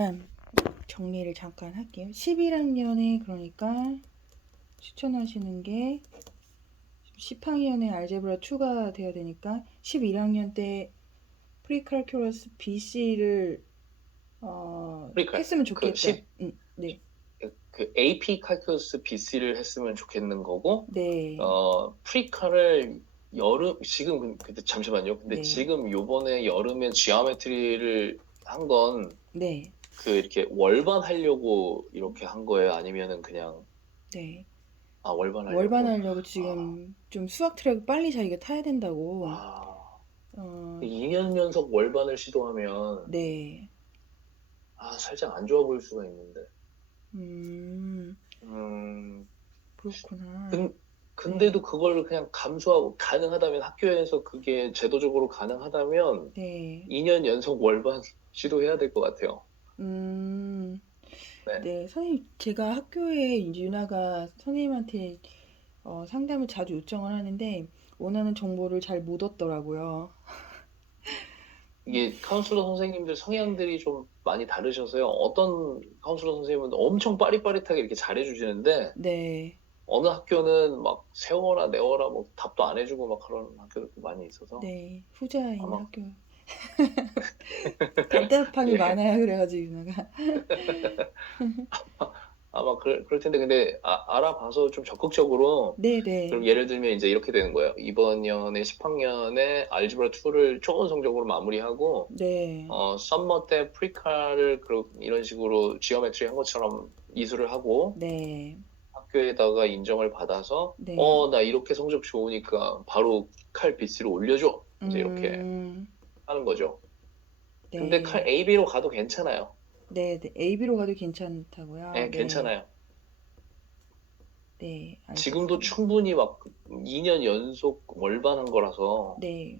일단 정리를 잠깐 할게요. 11학년에 그러니까 추천하시는 게 10학년에 알제브라 2가 돼야 되니까 11학년 때 프리칼큘러스 BC를 그러니까 했으면 그 좋겠다. 네, AP 칼큘러스 BC를 했으면 좋겠는 거고, 네, 프리칼을 근데 잠시만요. 근데 네, 지금 요번에 여름에 지오메트리를 한 건 네, 이렇게 월반 하려고 이렇게 한 거예요? 아니면은 그냥, 네. 월반 하려고요? 월반하려고 아, 지금 좀 수학 트랙 빨리 자기가 타야 된다고. 아, 어, 2년 연속 월반을 시도하면, 네. 살짝 안 좋아 보일 수가 있는데. 음, 음, 그렇구나. 근, 네, 근데도 그걸 그냥 감수하고 가능하다면 학교에서 그게 제도적으로 가능하다면 네. 2년 연속 월반 시도해야 될 것 같아요. 음, 네. 네. 선생님, 제가 학교에 유나가 선생님한테 상담을 자주 요청을 하는데 원하는 정보를 잘 못 얻더라고요. 이게 카운슬러 선생님들 성향들이 좀 많이 다르셔서요. 어떤 카운슬러 선생님은 엄청 빠릿빠릿하게 이렇게 잘해주시는데 네, 어느 학교는 막 세워라 내워라 뭐 답도 안 해주고 막 그런 학교도 많이 있어서 네. 후자인 아마 학교. 답답함이 예. 많아요. 그래가지고 유나가. 아마 그럴 텐데 근데 알아봐서 좀 적극적으로 네, 그럼 네, 예를 들면 이제 이렇게 되는 거예요. 이번 년에 10학년에 알gebra 2를 좋은 성적으로 마무리하고 네, 썸머 때 프리카를 이런 식으로 지오메트리 한 것처럼 이수를 하고 네, 학교에다가 인정을 받아서 네. 나 이렇게 성적 좋으니까 바로 칼 BC로 올려줘. 이제 이렇게 음, 하는 거죠. 근데 칼 네, AB로 가도 괜찮아요. 네, 네. AB로 가도 괜찮다고요. 네, 네, 괜찮아요. 네, 지금도 알겠습니다. 충분히 막 2년 연속 월반한 거라서 네.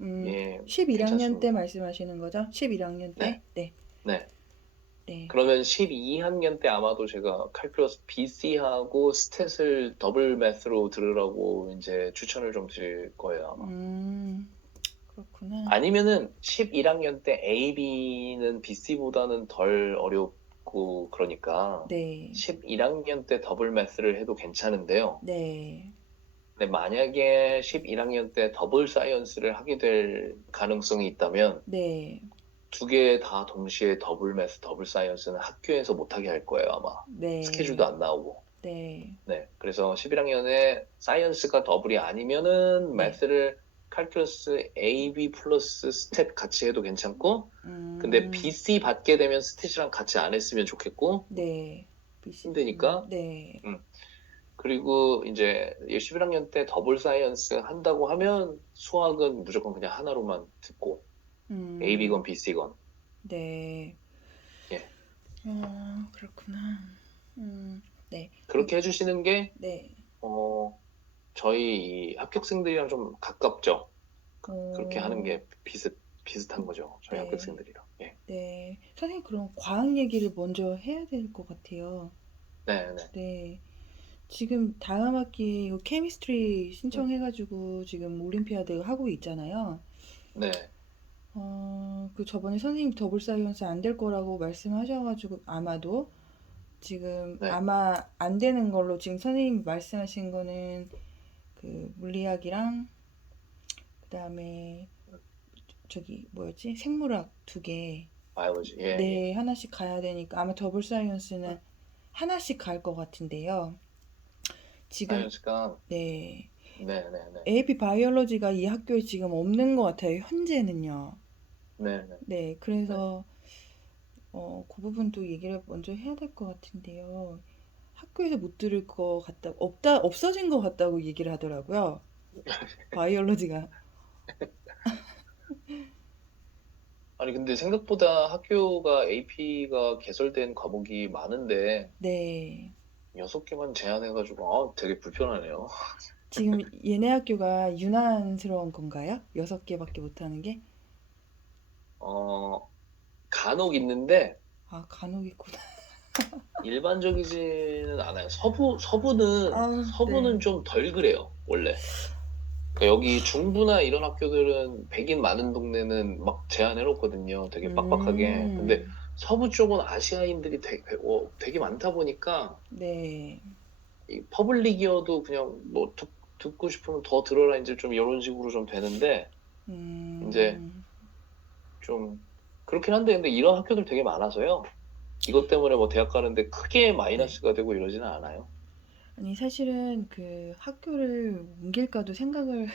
예, 11학년 때 괜찮습니다. 말씀하시는 거죠? 11학년 때? 네, 네, 네. 네. 그러면 12학년 때 아마도 제가 칼큘러스 BC하고 스탯을 더블 매스로 들으라고 이제 추천을 좀 드릴 거예요, 아마. 음, 그렇구나. 아니면은 11학년 때 AB는 BC보다는 덜 어렵고 그러니까 네, 11학년 때 더블 매스를 해도 괜찮은데요. 네, 근데 만약에 11학년 때 더블 사이언스를 하게 될 가능성이 있다면 네, 두 개 다 동시에 더블 매스, 더블 사이언스는 학교에서 못하게 할 거예요, 아마. 스케줄도 네, 안 나오고. 네, 네. 그래서 11학년에 사이언스가 더블이 아니면은 네. 매스를 칼큘러스 AB 플러스 스탯 같이 해도 괜찮고, 근데 음, BC 받게 되면 스탯이랑 같이 안 했으면 좋겠고, 네. BC, 힘드니까. 네. 음. 그리고 이제 11학년 때 더블 사이언스 한다고 하면 수학은 무조건 그냥 하나로만 듣고, 음, AB건 BC건. 네. 예. 그렇구나. 네. 그렇게 해주시는 게, 네. 어, 저희 이 합격생들이랑 좀 가깝죠. 그렇게 하는 어, 게 비슷한 거죠. 저희 네. 합격생들이랑. 예. 네. 선생님, 그럼 과학 얘기를 먼저 해야 될 것 같아요. 네네. 네. 지금 다음 학기 이거 케미스트리 음, 신청해가지고 지금 올림피아드 하고 있잖아요. 네. 그 저번에 선생님 더블 사이언스 안 될 거라고 말씀하셔가지고 아마도 지금 네. 아마 안 되는 걸로 지금 선생님 말씀하신 거는 그 물리학이랑 그다음에 저기 뭐였지? 생물학 두 개. 바이오로지. 예, 예. 네, 하나씩 가야 되니까 아마 더블 사이언스는 하나씩 갈 것 같은데요. 지금 사이언스가, 네. 네네네. AP 바이올로지가 이 학교에 지금 없는 것 같아요. 현재는요. 네네. 네, 네. 그래서 그 부분도 얘기를 먼저 해야 될 것 같은데요. 학교에서 못 들을 것 같다, 없어진 것 같다고 얘기를 하더라고요. 바이올로지가. 아니, 근데 생각보다 학교가 AP가 개설된 과목이 많은데, 네. 6개만 제한해가지고, 되게 불편하네요. 지금 얘네 학교가 유난스러운 건가요? 6개밖에 못하는 게? 어, 간혹 있는데, 아, 간혹 있구나. 일반적이지는 않아요. 아, 서부는 네. 좀 덜 그래요, 원래. 그러니까 여기 중부나 이런 학교들은 백인 많은 동네는 막 제한해놓거든요. 되게 빡빡하게. 근데 음, 서부 쪽은 아시아인들이 되게 많다 보니까 네. 이 퍼블릭이어도 그냥 뭐 듣고 싶으면 더 들어라 이제 좀 이런 식으로 좀 되는데 이제 음, 좀 그렇긴 한데 근데 이런 학교들 되게 많아서요. 이것 때문에 뭐 대학 가는데 크게 네. 마이너스가 되고 이러지는 않아요. 아니, 사실은 그 학교를 옮길까도 생각을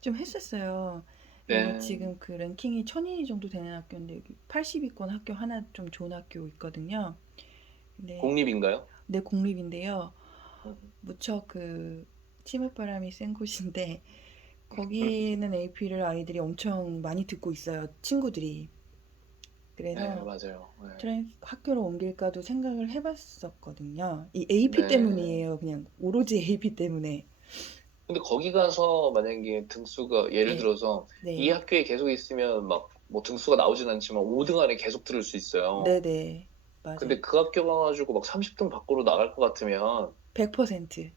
좀 했었어요. 여기 네, 지금 그 랭킹이 1000위 정도 되는 학교인데, 여기 80위권 학교 하나 좀 좋은 학교 있거든요. 근데, 공립인가요? 내 공립인데요. 음. 무척 그 치맛바람이 센 곳인데, 거기는 AP를 아이들이 엄청 많이 듣고 있어요. 친구들이. 네, 그래서 맞아요. 네. 학교를 옮길까도 생각을 해봤었거든요. 이 AP 네. 때문이에요. 그냥 오로지 AP 때문에. 근데 거기 가서 만약에 등수가 예를 네, 들어서 이 네, 학교에 계속 있으면 막 뭐 등수가 나오진 않지만 5등 안에 계속 들을 수 있어요. 네네, 맞아요. 근데 그 학교 가가지고 막 30등 밖으로 나갈 것 같으면 100%.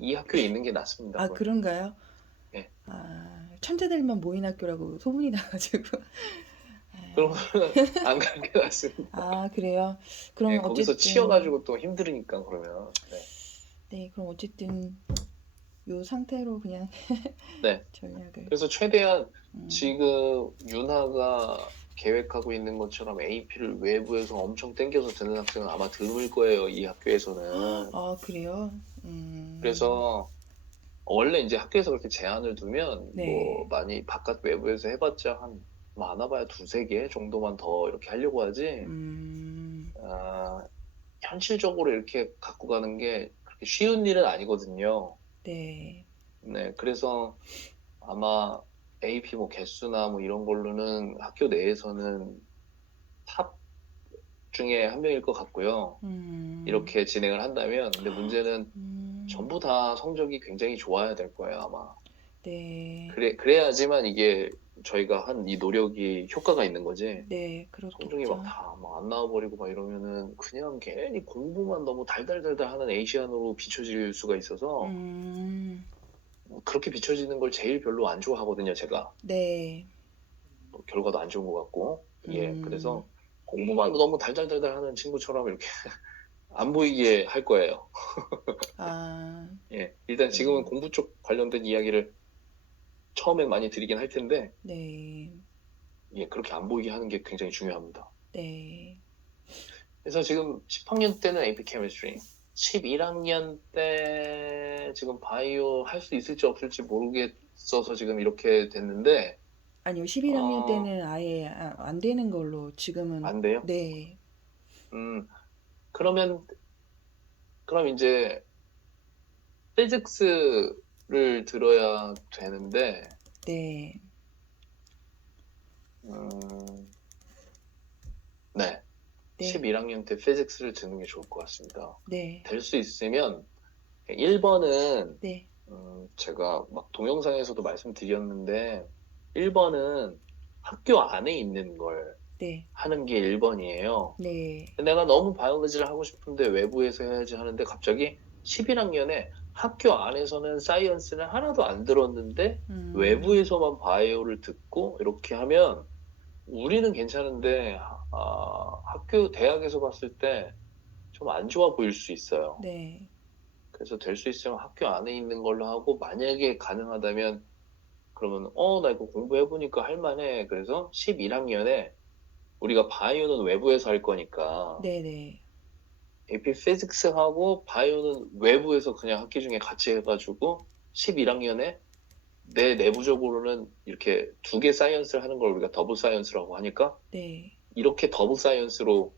이 학교에 있는 게 낫습니다. 아, 그러면. 그런가요? 예. 아, 천재들만 모인 학교라고 소문이 나가지고. 그러면 안 가는 게 낫습니다. 아, 그래요? 예, 그럼 거기서 어쨌든, 치여가지고 또 힘들으니까 그러면. 네. 네, 그럼 어쨌든 요 상태로 그냥 네. 전략을. 그래서 최대한 음, 지금 윤하가 계획하고 있는 것처럼 AP를 외부에서 엄청 땡겨서 듣는 학생은 아마 드물 거예요, 이 학교에서는. 아, 그래요? 그래서 원래 이제 학교에서 그렇게 제한을 두면 뭐 네, 많이 바깥 외부에서 해봤자 한 많아봐야 두세 개 정도만 더 이렇게 하려고 하지. 음, 아, 현실적으로 이렇게 갖고 가는 게 그렇게 쉬운 일은 아니거든요. 네, 네, 그래서 아마 AP 뭐 개수나 뭐 이런 걸로는 학교 내에서는 탑 중에 한 명일 것 같고요. 음, 이렇게 진행을 한다면. 근데 문제는 음, 전부 다 성적이 굉장히 좋아야 될 거예요, 아마. 네, 그래야지만 이게 저희가 한 이 노력이 효과가 있는 거지. 네, 성적이 막 그렇겠죠. 다 막 안 나와버리고 막 이러면은 그냥 괜히 공부만 너무 달달달달 하는 에이시안으로 비춰질 수가 있어서 음, 그렇게 비춰지는 걸 제일 별로 안 좋아하거든요, 제가. 네, 결과도 안 좋은 것 같고. 예, 음, 그래서 공부만 너무 달달달달 하는 친구처럼 이렇게 안 보이게 할 거예요. 아, 예, 일단 지금은 그래요. 공부 쪽 관련된 이야기를 처음엔 많이 드리긴 할 텐데, 네, 예, 그렇게 안 보이게 하는 게 굉장히 중요합니다. 네, 그래서 지금 10학년 때는 AP 케미스트리, 11학년 때 지금 바이오 할 수 있을지 없을지 모르겠어서 지금 이렇게 됐는데, 아니요, 11학년 어, 때는 아예 안 되는 걸로 지금은, 안 돼요? 네, 음, 그러면, 그럼 이제 피직스를 들어야 되는데, 네, 음, 네. 네, 11학년 때 피직스를 듣는 게 좋을 것 같습니다. 네, 될 수 있으면 1번은 네, 제가 막 동영상에서도 말씀드렸는데 1번은 학교 안에 있는 걸 네, 하는 게 1번이에요. 네, 내가 너무 바이올로지를 하고 싶은데 외부에서 해야지 하는데 갑자기 11학년에 학교 안에서는 사이언스는 하나도 안 들었는데 음, 외부에서만 바이오를 듣고 이렇게 하면 우리는 괜찮은데 학교 대학에서 봤을 때 좀 안 좋아 보일 수 있어요. 네, 그래서 될 수 있으면 학교 안에 있는 걸로 하고 만약에 가능하다면 그러면 나 이거 공부해보니까 할만해. 그래서 11학년에 우리가 바이오는 외부에서 할 거니까 네, 네, AP 피직스하고 바이오는 외부에서 그냥 학기 중에 같이 해가지고 11학년에 내 내부적으로는 이렇게 두 개 사이언스를 하는 걸 우리가 더블 사이언스라고 하니까 네, 이렇게 더블 사이언스로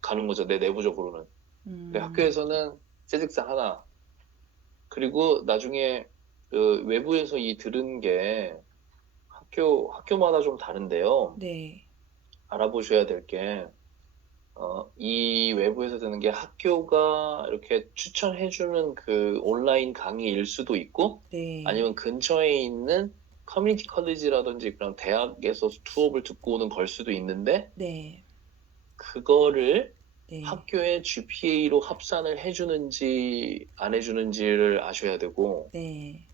가는 거죠. 내 내부적으로는. 근데 음, 학교에서는 피직스 하나, 그리고 나중에 그 외부에서 이 들은 게 학교마다 좀 다른데요. 네, 알아보셔야 될 게, 이 외부에서 듣는 게 학교가 이렇게 추천해주는 그 온라인 강의일 수도 있고, 네, 아니면 근처에 있는 커뮤니티 컬리지라든지 그런 대학에서 수업을 듣고 오는 걸 수도 있는데, 네, 그거를 네, 학교의 GPA로 합산을 해주는지 안 해주는지를 아셔야 되고, 네,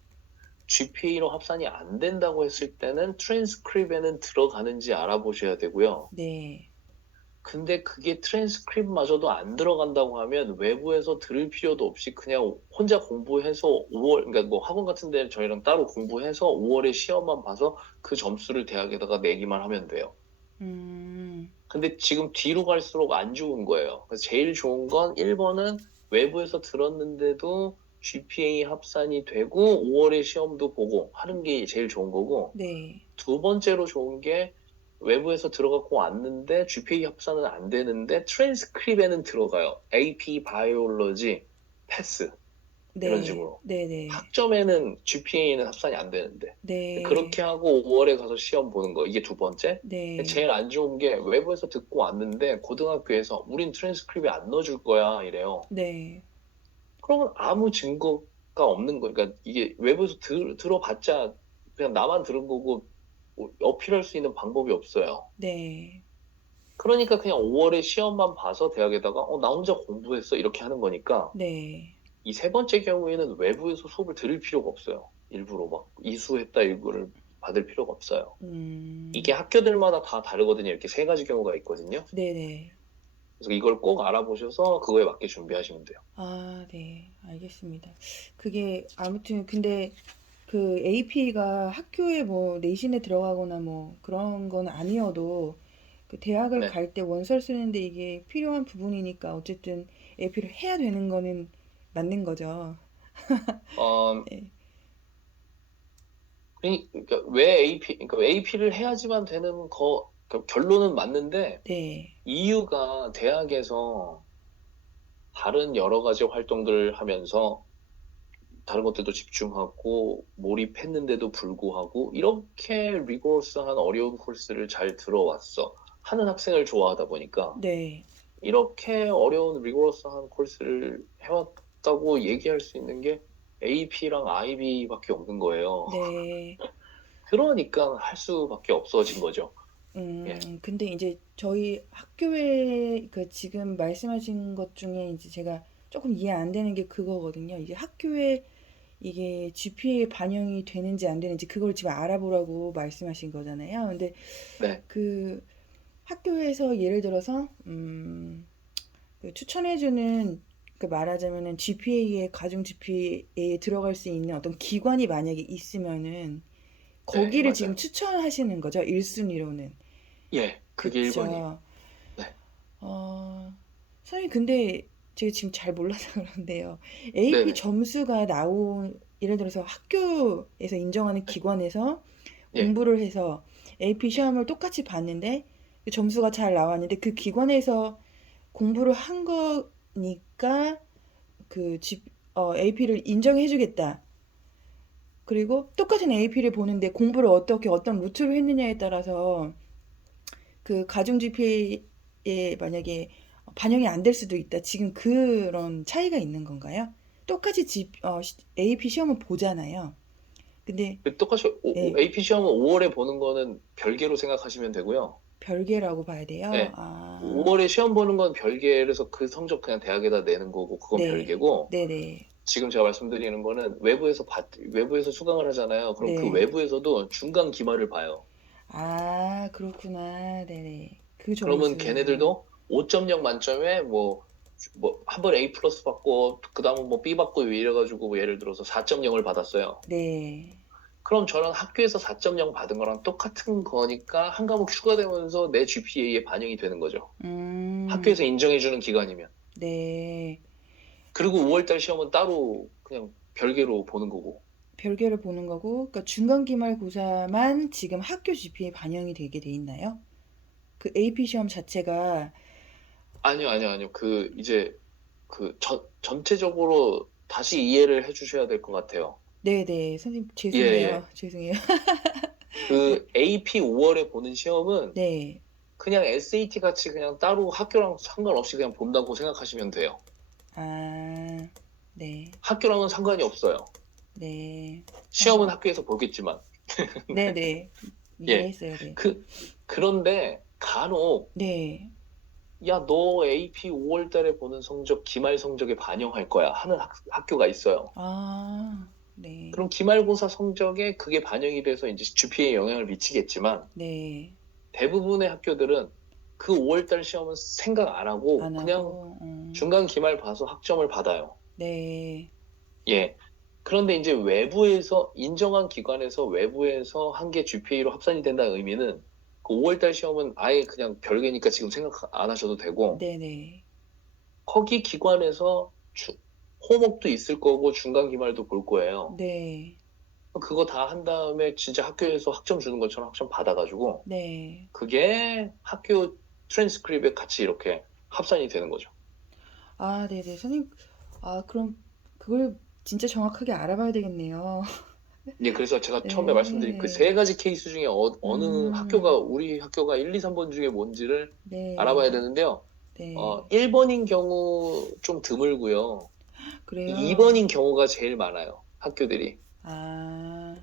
GPA로 합산이 안 된다고 했을 때는 트랜스크립에는 들어가는지 알아보셔야 되고요. 네, 근데 그게 트랜스크립트마저도 안 들어간다고 하면 외부에서 들을 필요도 없이 그냥 혼자 공부해서 5월, 그러니까 뭐 학원 같은 데는 저희랑 따로 공부해서 5월에 시험만 봐서 그 점수를 대학에다가 내기만 하면 돼요. 음, 근데 지금 뒤로 갈수록 안 좋은 거예요. 그래서 제일 좋은 건 1번은 외부에서 들었는데도 GPA 합산이 되고 5월에 시험도 보고 하는 게 제일 좋은 거고, 네, 두 번째로 좋은 게 외부에서 들어갖고 왔는데 GPA 합산은 안 되는데 트랜스크립에는 들어가요. AP, 바이올로지, 패스 이런 네, 식으로. 네, 네, 학점에는 GPA는 합산이 안 되는데 네, 그렇게 하고 5월에 가서 시험 보는 거 이게 두 번째. 네, 제일 안 좋은 게 외부에서 듣고 왔는데 고등학교에서 우린 트랜스크립에 안 넣어줄 거야 이래요. 네, 그러면 아무 증거가 없는 거. 그러니까 이게 외부에서 들어봤자 그냥 나만 들은 거고 어필할 수 있는 방법이 없어요. 네, 그러니까 그냥 5월에 시험만 봐서 대학에다가 나 혼자 공부했어 이렇게 하는 거니까 네, 이 세 번째 경우에는 외부에서 수업을 들을 필요가 없어요. 일부러 막 이수했다 이거를 받을 필요가 없어요. 이게 음, 학교들마다 다 다르거든요. 이렇게 세 가지 경우가 있거든요. 네, 네. 그래서 이걸 꼭 알아보셔서 그거에 맞게 준비하시면 돼요. 아, 네, 알겠습니다. 그게 아무튼 근데 그 AP가 학교에 뭐 내신에 들어가거나 뭐 그런 건 아니어도 그 대학을 네. 갈 때 원서를 쓰는데 이게 필요한 부분이니까 어쨌든 AP를 해야 되는 거는 맞는 거죠. 어, 네, 그러니까 왜 그러니까 AP를 해야지만 되는 그러니까 결론은 맞는데 네, 이유가 대학에서 다른 여러 가지 활동들을 하면서 다른 것들도 집중하고 몰입했는데도 불구하고 이렇게 리고러스한 어려운 코스를 잘 들어왔어. 하는 학생을 좋아하다 보니까 네, 이렇게 어려운 리고러스한 코스를 해왔다고 얘기할 수 있는 게 AP랑 IB밖에 없는 거예요. 네. 그러니까 할 수밖에 없어진 거죠. 예. 근데 이제 저희 학교에 그 지금 말씀하신 것 중에 이제 제가 조금 이해 안 되는 게 그거거든요. 이제 학교에 이게 GPA에 반영이 되는지 안 되는지 그걸 지금 알아보라고 말씀하신 거잖아요. 근데 네. 그 학교에서 예를 들어서 그 추천해주는 그 말하자면은 GPA에 가중 GPA에 들어갈 수 있는 어떤 기관이 만약에 있으면은 네, 거기를 지금 맞아요. 추천하시는 거죠. 1순위로는. 예, 그게 1번이에요. 그쵸. 네, 어, 선생님, 근데 제가 지금 잘 몰라서 그런데요. AP 네네. 점수가 나온, 예를 들어서 학교에서 인정하는 네, 기관에서 예, 공부를 해서 AP 예. 시험을 똑같이 봤는데 그 점수가 잘 나왔는데 그 기관에서 공부를 한 거니까 그 AP를 인정해주겠다. 그리고 똑같은 AP를 보는데 공부를 어떻게 어떤 루트로 했느냐에 따라서 그 가중 GPA에 만약에 반영이 안 될 수도 있다. 지금 그런 차이가 있는 건가요? 똑같이 AP 시험은 보잖아요. 근데 똑같이 예, AP 시험은 5월에 보는 거는 별개로 생각하시면 되고요. 별개라고 봐야 돼요. 예. 아, 5월에 시험 보는 건 별개라서 그 성적 그냥 대학에다 내는 거고 그건 네, 별개고 네네, 지금 제가 말씀드리는 거는 외부에서 수강을 하잖아요. 그럼 그 네. 외부에서도 중간 기말을 봐요. 아, 그렇구나. 네네. 그 그러면 점수. 걔네들도 5.0 만점에 한 번 A 플러스 받고 그 다음은 뭐 B 받고 이래가지고 뭐 예를 들어서 4.0을 받았어요. 네. 그럼 저는 학교에서 4.0 받은 거랑 똑같은 거니까 한 과목 추가되면서 내 GPA에 반영이 되는 거죠. 음, 학교에서 인정해주는 기간이면. 네. 그리고 5월달 시험은 따로 그냥 별개로 보는 거고. 별개를 보는 거고, 그러니까 중간 기말고사만 지금 학교 GPA에 반영이 되게 돼 있나요? 그 AP 시험 자체가 아니요, 아니요, 아니요. 이제, 전체적으로 다시 이해를 해주셔야 될 것 같아요. 네네 선생님 예, 죄송해요 예. 죄송해요 그 AP 5월에 보는 시험은 네. 그냥 SAT 같이 그냥 따로 학교랑 상관없이 그냥 본다고 생각하시면 돼요. 아, 네, 학교랑은 상관이 없어요. 네. 시험은 학교에서 보겠지만. 네네 예. 이해했어요. 네, 그런데 간혹, 네. 야, 너 AP 5월 달에 보는 성적 기말 성적에 반영할 거야 하는 학교가 있어요. 아, 네, 그럼 기말고사 성적에 그게 반영이 돼서 이제 GPA에 영향을 미치겠지만 네, 대부분의 학교들은 그 5월달 시험은 생각 안 하고 안 그냥 하고, 중간 기말 봐서 학점을 받아요. 네, 예. 그런데 이제 외부에서 인정한 기관에서 외부에서 한 게 GPA로 합산이 된다는 의미는 그 5월달 시험은 아예 그냥 별개니까 지금 생각 안 하셔도 되고 네네, 거기 기관에서 호목도 있을 거고 중간 기말도 볼 거예요. 네, 그거 다 한 다음에 진짜 학교에서 학점 주는 것처럼 학점 받아가지고 네. 그게 학교 트랜스크립에 같이 이렇게 합산이 되는 거죠. 아, 네네. 선생님, 그럼 그걸 진짜 정확하게 알아봐야 되겠네요. 예, 그래서 제가 처음에 말씀드린 그 네, 세 가지 케이스 중에 느 학교가 우리 학교가 1, 2, 3번 중에 뭔지를 알아봐야 네, 되는데요. 네. 1번인 경우 좀 드물고요. 그래요? 2번인 경우가 제일 많아요. 학교들이. 아,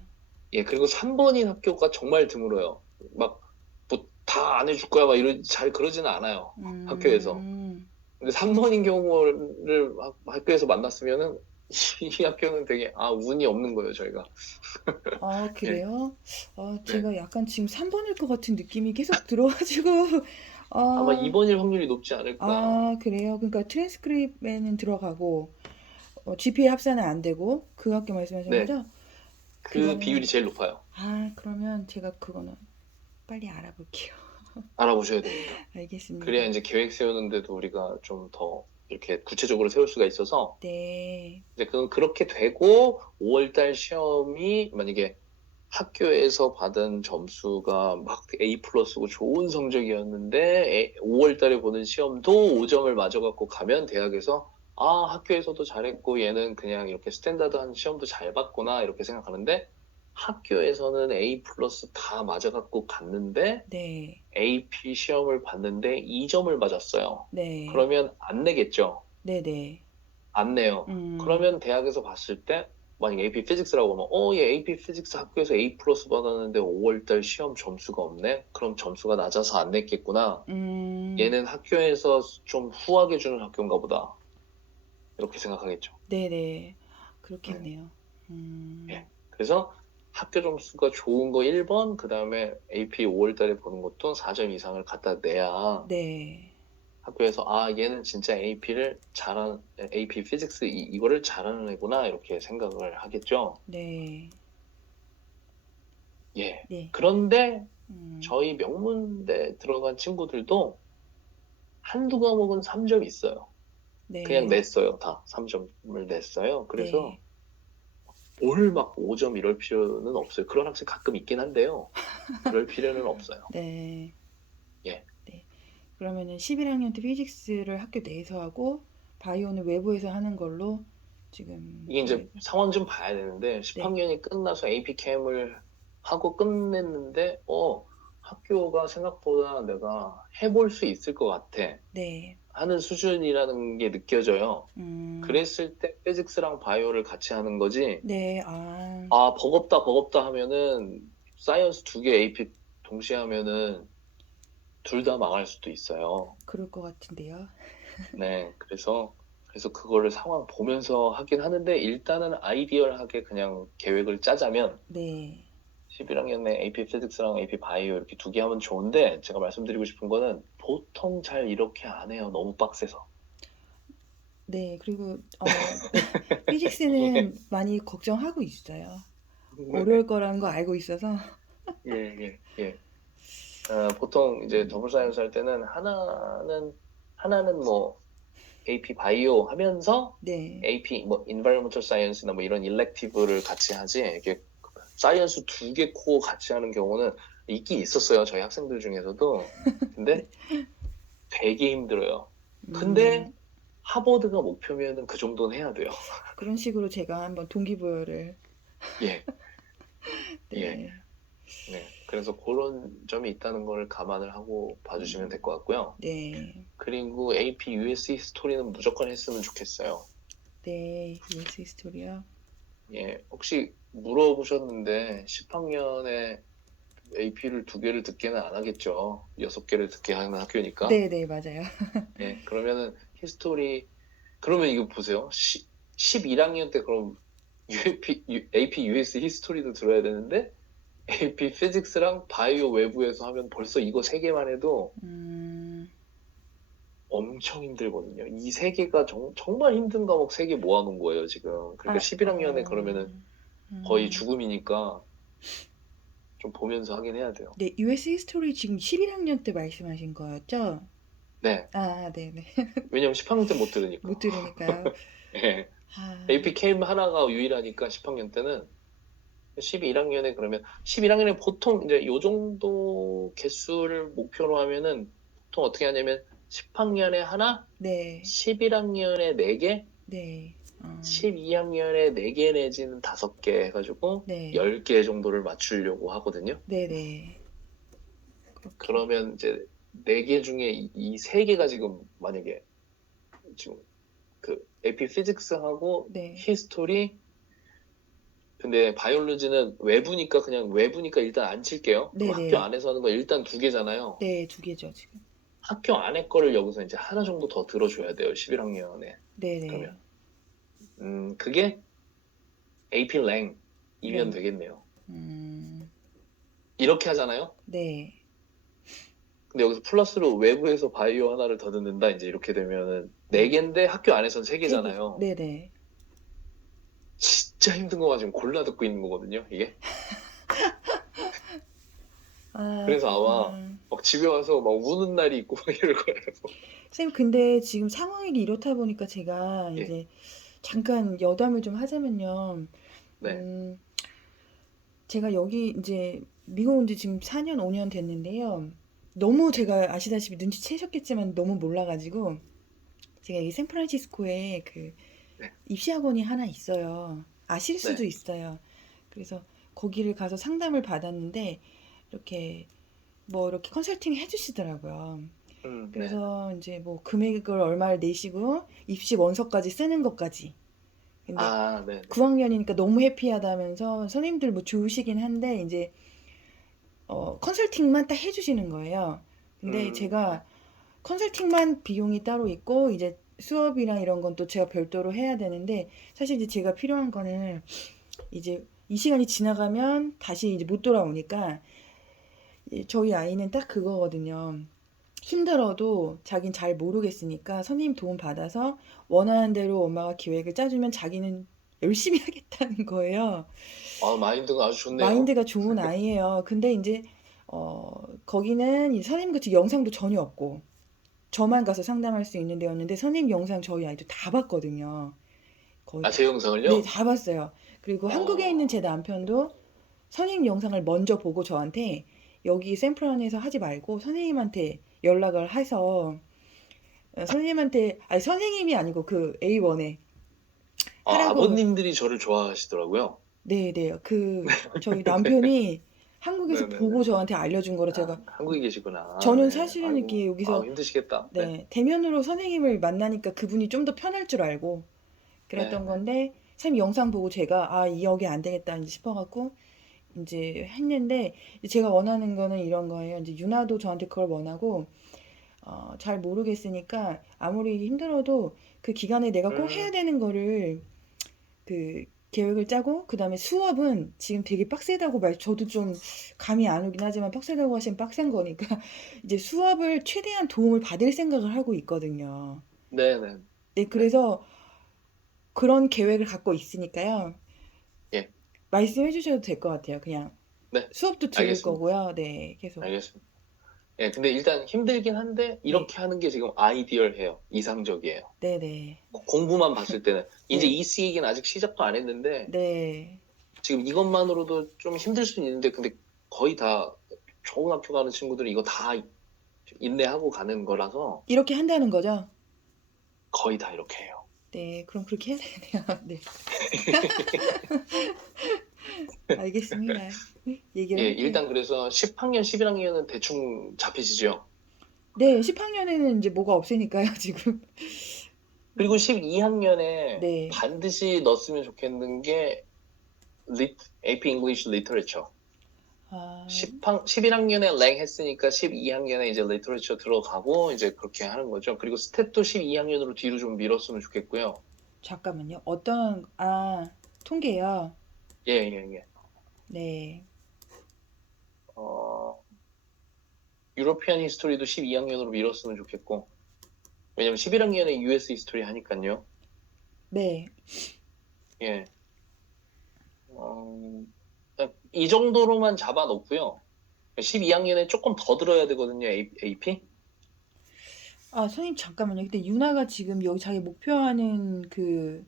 예, 그리고 3번인 학교가 정말 드물어요. 막, 뭐, 다 안 해줄 거야, 막 잘 그러지는 않아요. 학교에서. 음, 근데 3번인 경우를 학교에서 만났으면은, 이 학교는 되게, 운이 없는 거예요, 저희가. 예, 그래요? 네. 제가 약간 지금 3번일 것 같은 느낌이 계속 들어가지고, 아마 아, 2번일 확률이 높지 않을까. 그래요? 그러니까 트랜스크립에는 들어가고, GPA 합산은 안 되고, 그 학교 말씀하시는 네, 거죠? 그 비율이 그러면, 제일 높아요. 그러면 제가 그거는 빨리 알아볼게요. 알아보셔야 됩니다. 그래야 알겠습니다. 이제 계획 세우는데도 우리가 좀 더 이렇게 구체적으로 세울 수가 있어서, 네, 이제 그건 그렇게 되고, 5월달 시험이 만약에 학교에서 받은 점수가 막 A 플러스고 좋은 성적이었는데 5월 달에 보는 시험도 5점을 맞아갖고 가면 대학에서 학교에서도 잘했고 얘는 그냥 이렇게 스탠다드한 시험도 잘 봤구나 이렇게 생각하는데 학교에서는 A 플러스 다 맞아갖고 갔는데 네, AP 시험을 봤는데 2점을 맞았어요. 네, 그러면 안 내겠죠. 네네. 안 내요. 음, 그러면 대학에서 봤을 때 만약 AP 피직스라고 하면 얘 AP 피직스 학교에서 A 플러스 받았는데 5월달 시험 점수가 없네? 그럼 점수가 낮아서 안 냈겠구나. 음, 얘는 학교에서 좀 후하게 주는 학교인가 보다. 이렇게 생각하겠죠. 네네. 네. 그렇겠네요. 예. 그래서 학교 점수가 좋은 거 1번, 그 다음에 AP 5월달에 보는 것도 4점 이상을 갖다 내야 네, 학교에서 얘는 진짜 AP 피직스 이거를 잘하는 애구나 이렇게 생각을 하겠죠. 네, 예. 네, 그런데 음, 저희 명문대 들어간 친구들도 한두 과목은 3점 있어요. 그냥 네, 냈어요. 다 3점을 냈어요. 네, 그래서 뭘 막 5점 이럴 필요는 없어요. 그런 학생 가끔 있긴 한데요. 그럴 필요는 없어요. 네, 예. 네. 그러면은 11학년 때 피직스를 학교 내에서 하고, 바이오는 외부에서 하는 걸로 지금 이게 이제 계획을. 상황 좀 봐야 되는데 네, 10학년이 끝나서 AP 캠을 하고 끝냈는데 학교가 생각보다 내가 해볼 수 있을 것 같아 네, 하는 수준이라는 게 느껴져요. 음, 그랬을 때 피직스랑 바이오를 같이 하는 거지. 네, 버겁다, 버겁다 하면은 사이언스 두 개 AP 동시에 하면은 둘 다 망할 수도 있어요. 그럴 것 같은데요. 네, 그래서 그거를 상황 보면서 하긴 하는데 일단은 아이디얼하게 그냥 계획을 짜자면 네, 11학년에 AP 피직스랑 AP 바이오 이렇게 두 개 하면 좋은데 제가 말씀드리고 싶은 거는 보통 잘 이렇게 안 해요. 너무 빡세서. 네, 그리고, 예, 피직스는 많이 걱정하고 있어요. 네. 어려울 거라는 거 알고 있어서. 예, 예, 예. 보통 이제 음, 더블 사이언스 할 때는 하나는 뭐 AP 바이오 하면서 네, AP 뭐 environmental science나 뭐 이런 일렉티브를 같이 하지 이게 사이언스 두 개 코어 같이 하는 경우는 있긴 있었어요. 저희 학생들 중에서도. 근데 되게 힘들어요. 근데 음, 하버드가 목표면은 그 정도는 해야 돼요. 그런 식으로 제가 한번 동기부여를, 예, 예, 네, 네. 그래서 그런 점이 있다는 걸 감안을 하고 봐주시면 될 것 같고요. 네, 그리고 AP USC 스토리는 무조건 했으면 좋겠어요. 네, US 히스토리요. 예, 혹시 물어보셨는데 10학년에 AP를 두 개를 듣게는 안 하겠죠. 6개를 듣게 하는 학교니까. 네, 네, 맞아요. 예, 그러면은 히스토리 그러면 이거 보세요. 11학년 때 그럼 AP US 히스토리도 들어야 되는데 AP 피직스랑 바이오 외부에서 하면 벌써 이거 세 개만 해도 엄청 힘들거든요. 이 세 개가 정말 힘든 과목 세 개 모아놓은 거예요, 지금. 그러니까 아, 11학년에 그러면은 거의 음. 죽음이니까 좀 보면서 하긴 해야 돼요. 네, US 히스토리 지금 11학년 때 말씀하신 거였죠? 네. 아, 네네. 왜냐면 10학년 때 못 들으니까. 못 들으니까요. 예. 아, APKM 하나가 유일하니까 10학년 때는 11학년에 그러면 11학년에 보통 이제 요 정도 개수를 목표로 하면은 보통 어떻게 하냐면 10학년에 하나, 네, 11학년에 4개, 네, 12학년에 4개 내지는 5개 해가지고 네, 10개 정도를 맞추려고 하거든요. 네네. 그렇게. 그러면 이제 4개 중에 이 3개가 지금 만약에 지금 그 AP 피직스하고 네, 히스토리 근데 바이올로지는 외부니까 일단 안 칠게요. 그럼 학교 네네. 안에서 하는 거 일단 2개잖아요. 네, 두 개죠, 지금. 학교 안에 거를 여기서 이제 하나 정도 더 들어줘야 돼요. 11학년에. 네네. 그러면 그게 AP 랭이면 랭. 되겠네요. 음, 이렇게 하잖아요. 네. 근데 여기서 플러스로 외부에서 바이오 하나를 더 듣는다. 이제 이렇게 되면은 네. 4개인데 학교 안에서는 세 개. 3개잖아요. 네네. 진짜 힘든 거가 지금 골라 듣고 있는 거거든요. 이게. 아, 그래서 아마 그렇구나. 막 집에 와서 막 우는 날이 있고 막 이럴 거예요. 쌤, 근데 지금 상황이 이렇다 보니까 제가 예. 이제 잠깐 여담을 좀 하자면요. 네. 음, 제가 여기 이제 미국 온 지 지금 4년, 5년 됐는데요. 너무 제가 아시다시피 눈치채셨겠지만 너무 몰라가지고 제가 이 샌프란시스코에 그 네. 입시학원이 하나 있어요. 아실 수도 네. 있어요. 그래서 거기를 가서 상담을 받았는데 이렇게 뭐 이렇게 컨설팅 해주시더라고요. 네. 그래서 이제 뭐 금액을 얼마를 내시고 입시 원서까지 쓰는 것까지. 근데 아, 네. 9학년이니까 너무 해피하다면서 선생님들 뭐 좋으시긴 한데 이제 컨설팅만 딱 해주시는 거예요. 근데 네. 제가 컨설팅만 비용이 따로 있고 이제 수업이랑 이런 건 또 제가 별도로 해야 되는데 사실 이제 제가 필요한 거는 이제 이 시간이 지나가면 다시 이제 못 돌아오니까 저희 아이는 딱 그거거든요. 힘들어도 자긴 잘 모르겠으니까 선생님 도움 받아서 원하는 대로 엄마가 기획을 짜주면 자기는 열심히 하겠다는 거예요. 아, 마인드가 아주 좋네요. 마인드가 좋은 아이예요. 근데 이제 거기는 이 선생님 같이 영상도 전혀 없고 저만 가서 상담할 수 있는 데였는데 선생님 영상 저희 아이도 다 봤거든요. 거의 아, 다. 제 네, 영상을요? 다 봤어요. 그리고 한국에 있는 제 어, 남편도 선생님 영상을 먼저 보고 저한테 여기 샌프란에서 하지 말고 선생님한테 연락을 해서 선생님한테 아니 선생님이 아니고 그 A1에 아, 하라고. 아버님들이 저를 좋아하시더라고요. 네네 그 저희 남편이 한국에서 네네네. 보고 저한테 알려준 거라 아, 제가 한국에 계시구나. 저는 네. 사실은 이렇게 아이고, 아, 여기서 힘드시겠다. 네. 네 대면으로 선생님을 만나니까 그분이 좀 더 편할 줄 알고 그랬던 네네. 건데 선생님 영상 보고 제가 아 이 여기 안 되겠다 이제 싶어갖고 이제 했는데 제가 원하는 거는 이런 거예요. 이제 유나도 저한테 그걸 원하고 잘 모르겠으니까 아무리 힘들어도 그 기간에 내가 꼭 해야 음, 되는 거를 그 계획을 짜고 그다음에 수업은 지금 되게 빡세다고 저도 좀 감이 안 오긴 하지만 빡세다고 하시면 빡센 거니까 이제 수업을 최대한 도움을 받을 생각을 하고 있거든요. 네네. 네, 네. 그래서 그런 계획을 갖고 있으니까요. 예. 말씀해 주셔도 될 것 같아요. 그냥 네. 수업도 들을 알겠습니다. 거고요. 네, 계속. 알겠습니다. 예, 근데 일단 힘들긴 한데, 네, 이렇게 하는 게 지금 아이디얼해요. 이상적이에요. 네, 네, 공부만 봤을 때는. 이제 네, EC 얘기는 아직 시작도 안 했는데, 네. 지금 이것만으로도 좀 힘들 수는 있는데, 근데 거의 다 좋은 학교 가는 친구들은 이거 다 인내하고 가는 거라서 이렇게 한다는 거죠? 거의 다 이렇게 해요. 네, 그럼 그렇게 해야 되네요. 네, 알겠습니다. 얘기를 예, 할게요. 일단 그래서 10학년, 11학년은 대충 잡히시죠? 네, 10학년에는 이제 뭐가 없으니까요, 지금. 그리고 12학년에 네. 반드시 넣었으면 좋겠는 게 AP English Literature. 아, 11학년에 랭 했으니까 12학년에 이제 Literature 들어가고 이제 그렇게 하는 거죠. 그리고 스탯도 12학년으로 뒤로 좀 밀었으면 좋겠고요. 잠깐만요. 통계요. 예, 예, 예. 네. 유로피안 히스토리도 12학년으로 밀었으면 좋겠고. 왜냐면 11학년에 US 히스토리 하니까요. 네. 예. 이 정도로만 잡아놓고요. 12학년에 조금 더 들어야 되거든요, AP? 아, 선생님 잠깐만요. 근데 유나가 지금 여기 자기 목표하는 그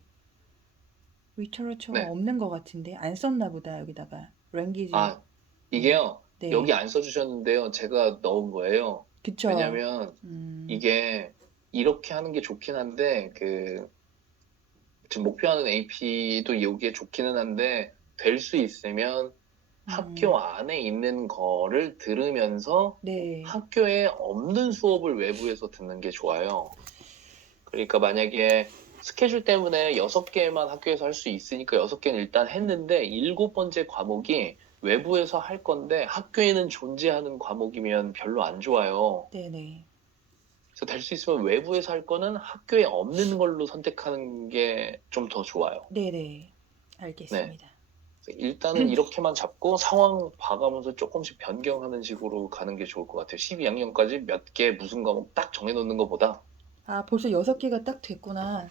리터러처가 네. 없는 것 같은데 안 썼나 보다 여기다가 랭귀지. 아, 네. 이게요, 여기 네. 안 써주셨는데요. 제가 넣은 거예요. 그쵸. 왜냐면 음. 이게 이렇게 하는 게 좋긴 한데, 지금 목표하는 AP도 여기에 좋기는 한데, 될 수 있으면 학교 음. 안에 있는 거를 들으면서 네. 학교에 없는 수업을 외부에서 듣는 게 좋아요. 그러니까 만약에 스케줄 때문에 6개만 학교에서 할 수 있으니까 6개는 일단 했는데 7번째 과목이 외부에서 할 건데 학교에는 존재하는 과목이면 별로 안 좋아요. 네네. 그래서 될 수 있으면 외부에서 할 거는 학교에 없는 걸로 선택하는 게 좀 더 좋아요. 네네. 네. 알겠습니다. 그래서 일단은 이렇게만 잡고 상황 봐가면서 조금씩 변경하는 식으로 가는 게 좋을 것 같아요. 12학년까지 몇 개 무슨 과목 딱 정해놓는 것보다 아, 벌써 6개가 딱 됐구나.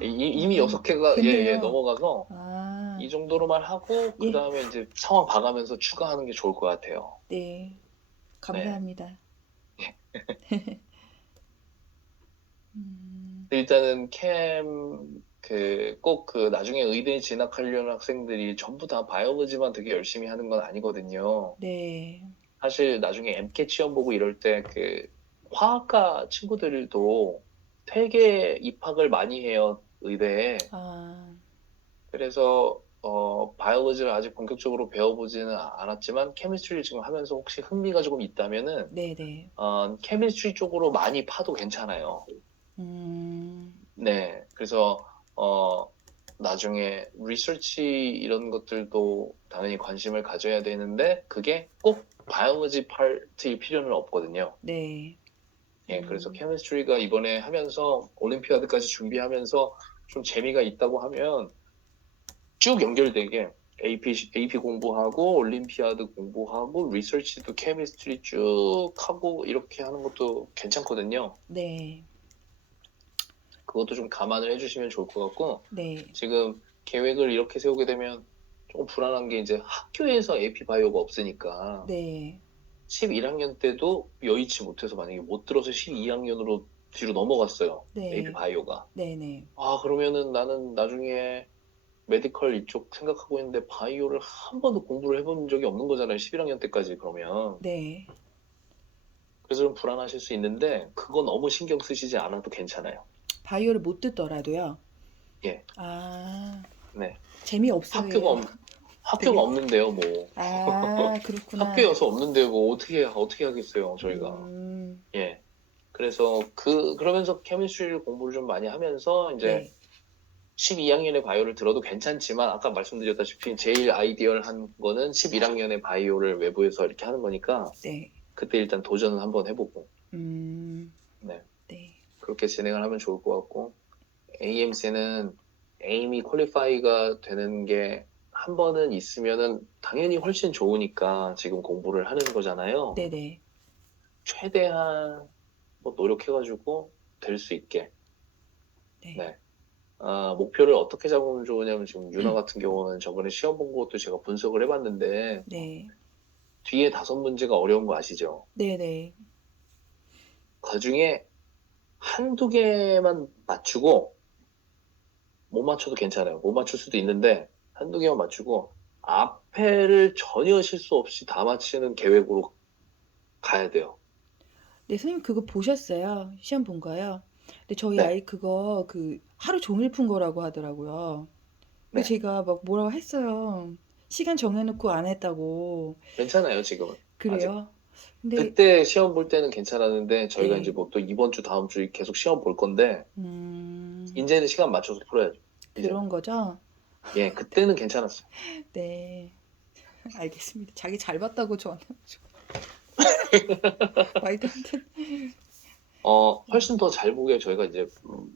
이미 6개가 예, 됐네요. 넘어가서 아, 이 정도로만 하고 그 예. 다음에 이제 상황 봐가면서 추가하는 게 좋을 것 같아요. 네. 네. 감사합니다. 음. 일단은 꼭 나중에 의대에 진학하려는 학생들이 전부 다 바이오로지만 되게 열심히 하는 건 아니거든요. 네. 사실 나중에 MCAT 시험 보고 이럴 때 화학과 친구들도 되게 입학을 많이 해요, 의대에. 아, 그래서 바이오로지를 아직 본격적으로 배워보지는 않았지만 케미스트리를 지금 하면서 혹시 흥미가 조금 있다면은 네네. 케미스트리 쪽으로 많이 파도 괜찮아요. 음. 네, 그래서 나중에 리서치 이런 것들도 당연히 관심을 가져야 되는데 그게 꼭 바이오로지 파트일 필요는 없거든요. 네. 예, 그래서 음. 케미스트리가 이번에 하면서 올림피아드까지 준비하면서 좀 재미가 있다고 하면 쭉 연결되게 AP 공부하고 올림피아드 공부하고 리서치도 케미스트리 쭉 하고 이렇게 하는 것도 괜찮거든요. 네. 그것도 좀 감안을 해주시면 좋을 것 같고 네. 지금 계획을 이렇게 세우게 되면 조금 불안한 게 이제 학교에서 AP 바이오가 없으니까 네. 11학년 때도 여의치 못해서 만약에 못 들어서 12학년으로 뒤로 넘어갔어요. AP 네. 바이오가. 네네. 아, 그러면은 나는 나중에 메디컬 이쪽 생각하고 있는데 바이오를 한 번도 공부를 해본 적이 없는 거잖아요. 11학년 때까지 그러면. 네. 그래서 좀 불안하실 수 있는데 그거 너무 신경 쓰시지 않아도 괜찮아요. 바이오를 못 듣더라도요. 예. 아, 네. 학교가 재미없어요. 학교가 되게, 없는데요, 뭐. 아, 그렇구나. 학교여서 없는데 뭐 어떻게 하겠어요, 저희가. 음. 예. 그래서 그러면서 케미스트리 공부를 좀 많이 하면서 이제 네. 12학년의 바이오를 들어도 괜찮지만 아까 말씀드렸다시피 제일 아이디얼한 거는 11학년의 바이오를 외부에서 이렇게 하는 거니까 네. 그때 일단 도전을 한번 해보고 음. 네. 네. 그렇게 진행을 하면 좋을 것 같고 AMC는 에임이 퀄리파이가 되는 게 한 번은 있으면은 당연히 훨씬 좋으니까 지금 공부를 하는 거잖아요. 네네. 최대한 뭐 노력해가지고 될 수 있게. 네. 네. 목표를 어떻게 잡으면 좋으냐면 지금 유나 같은 경우는 저번에 시험 본 것도 제가 분석을 해봤는데 네. 뒤에 5문제가 어려운 거 아시죠? 네네. 그 중에 한두 개만 맞추고 못 맞춰도 괜찮아요. 못 맞출 수도 있는데 한두 개만 맞추고 앞에를 전혀 실수 없이 다 맞히는 계획으로 가야 돼요. 네, 선생님 그거 보셨어요? 시험 본 거요? 근데 저희 네, 아이 그거 그 하루 종일 푼 거라고 하더라고요. 그래서 네. 제가 막 뭐라고 했어요. 시간 정해놓고 안 했다고. 괜찮아요, 지금은. 아직. 그래요? 근데, 그때 시험 볼 때는 괜찮았는데 저희가 이제 네. 뭐 또 이번 주 다음 주 계속 시험 볼 건데 음, 이제는 시간 맞춰서 풀어야죠. 이제는. 그런 거죠? 예, 그때는 괜찮았어요. 네. 알겠습니다. 자기 잘 봤다고 저는 말도 안 돼. 훨씬 더 잘 보게 저희가 이제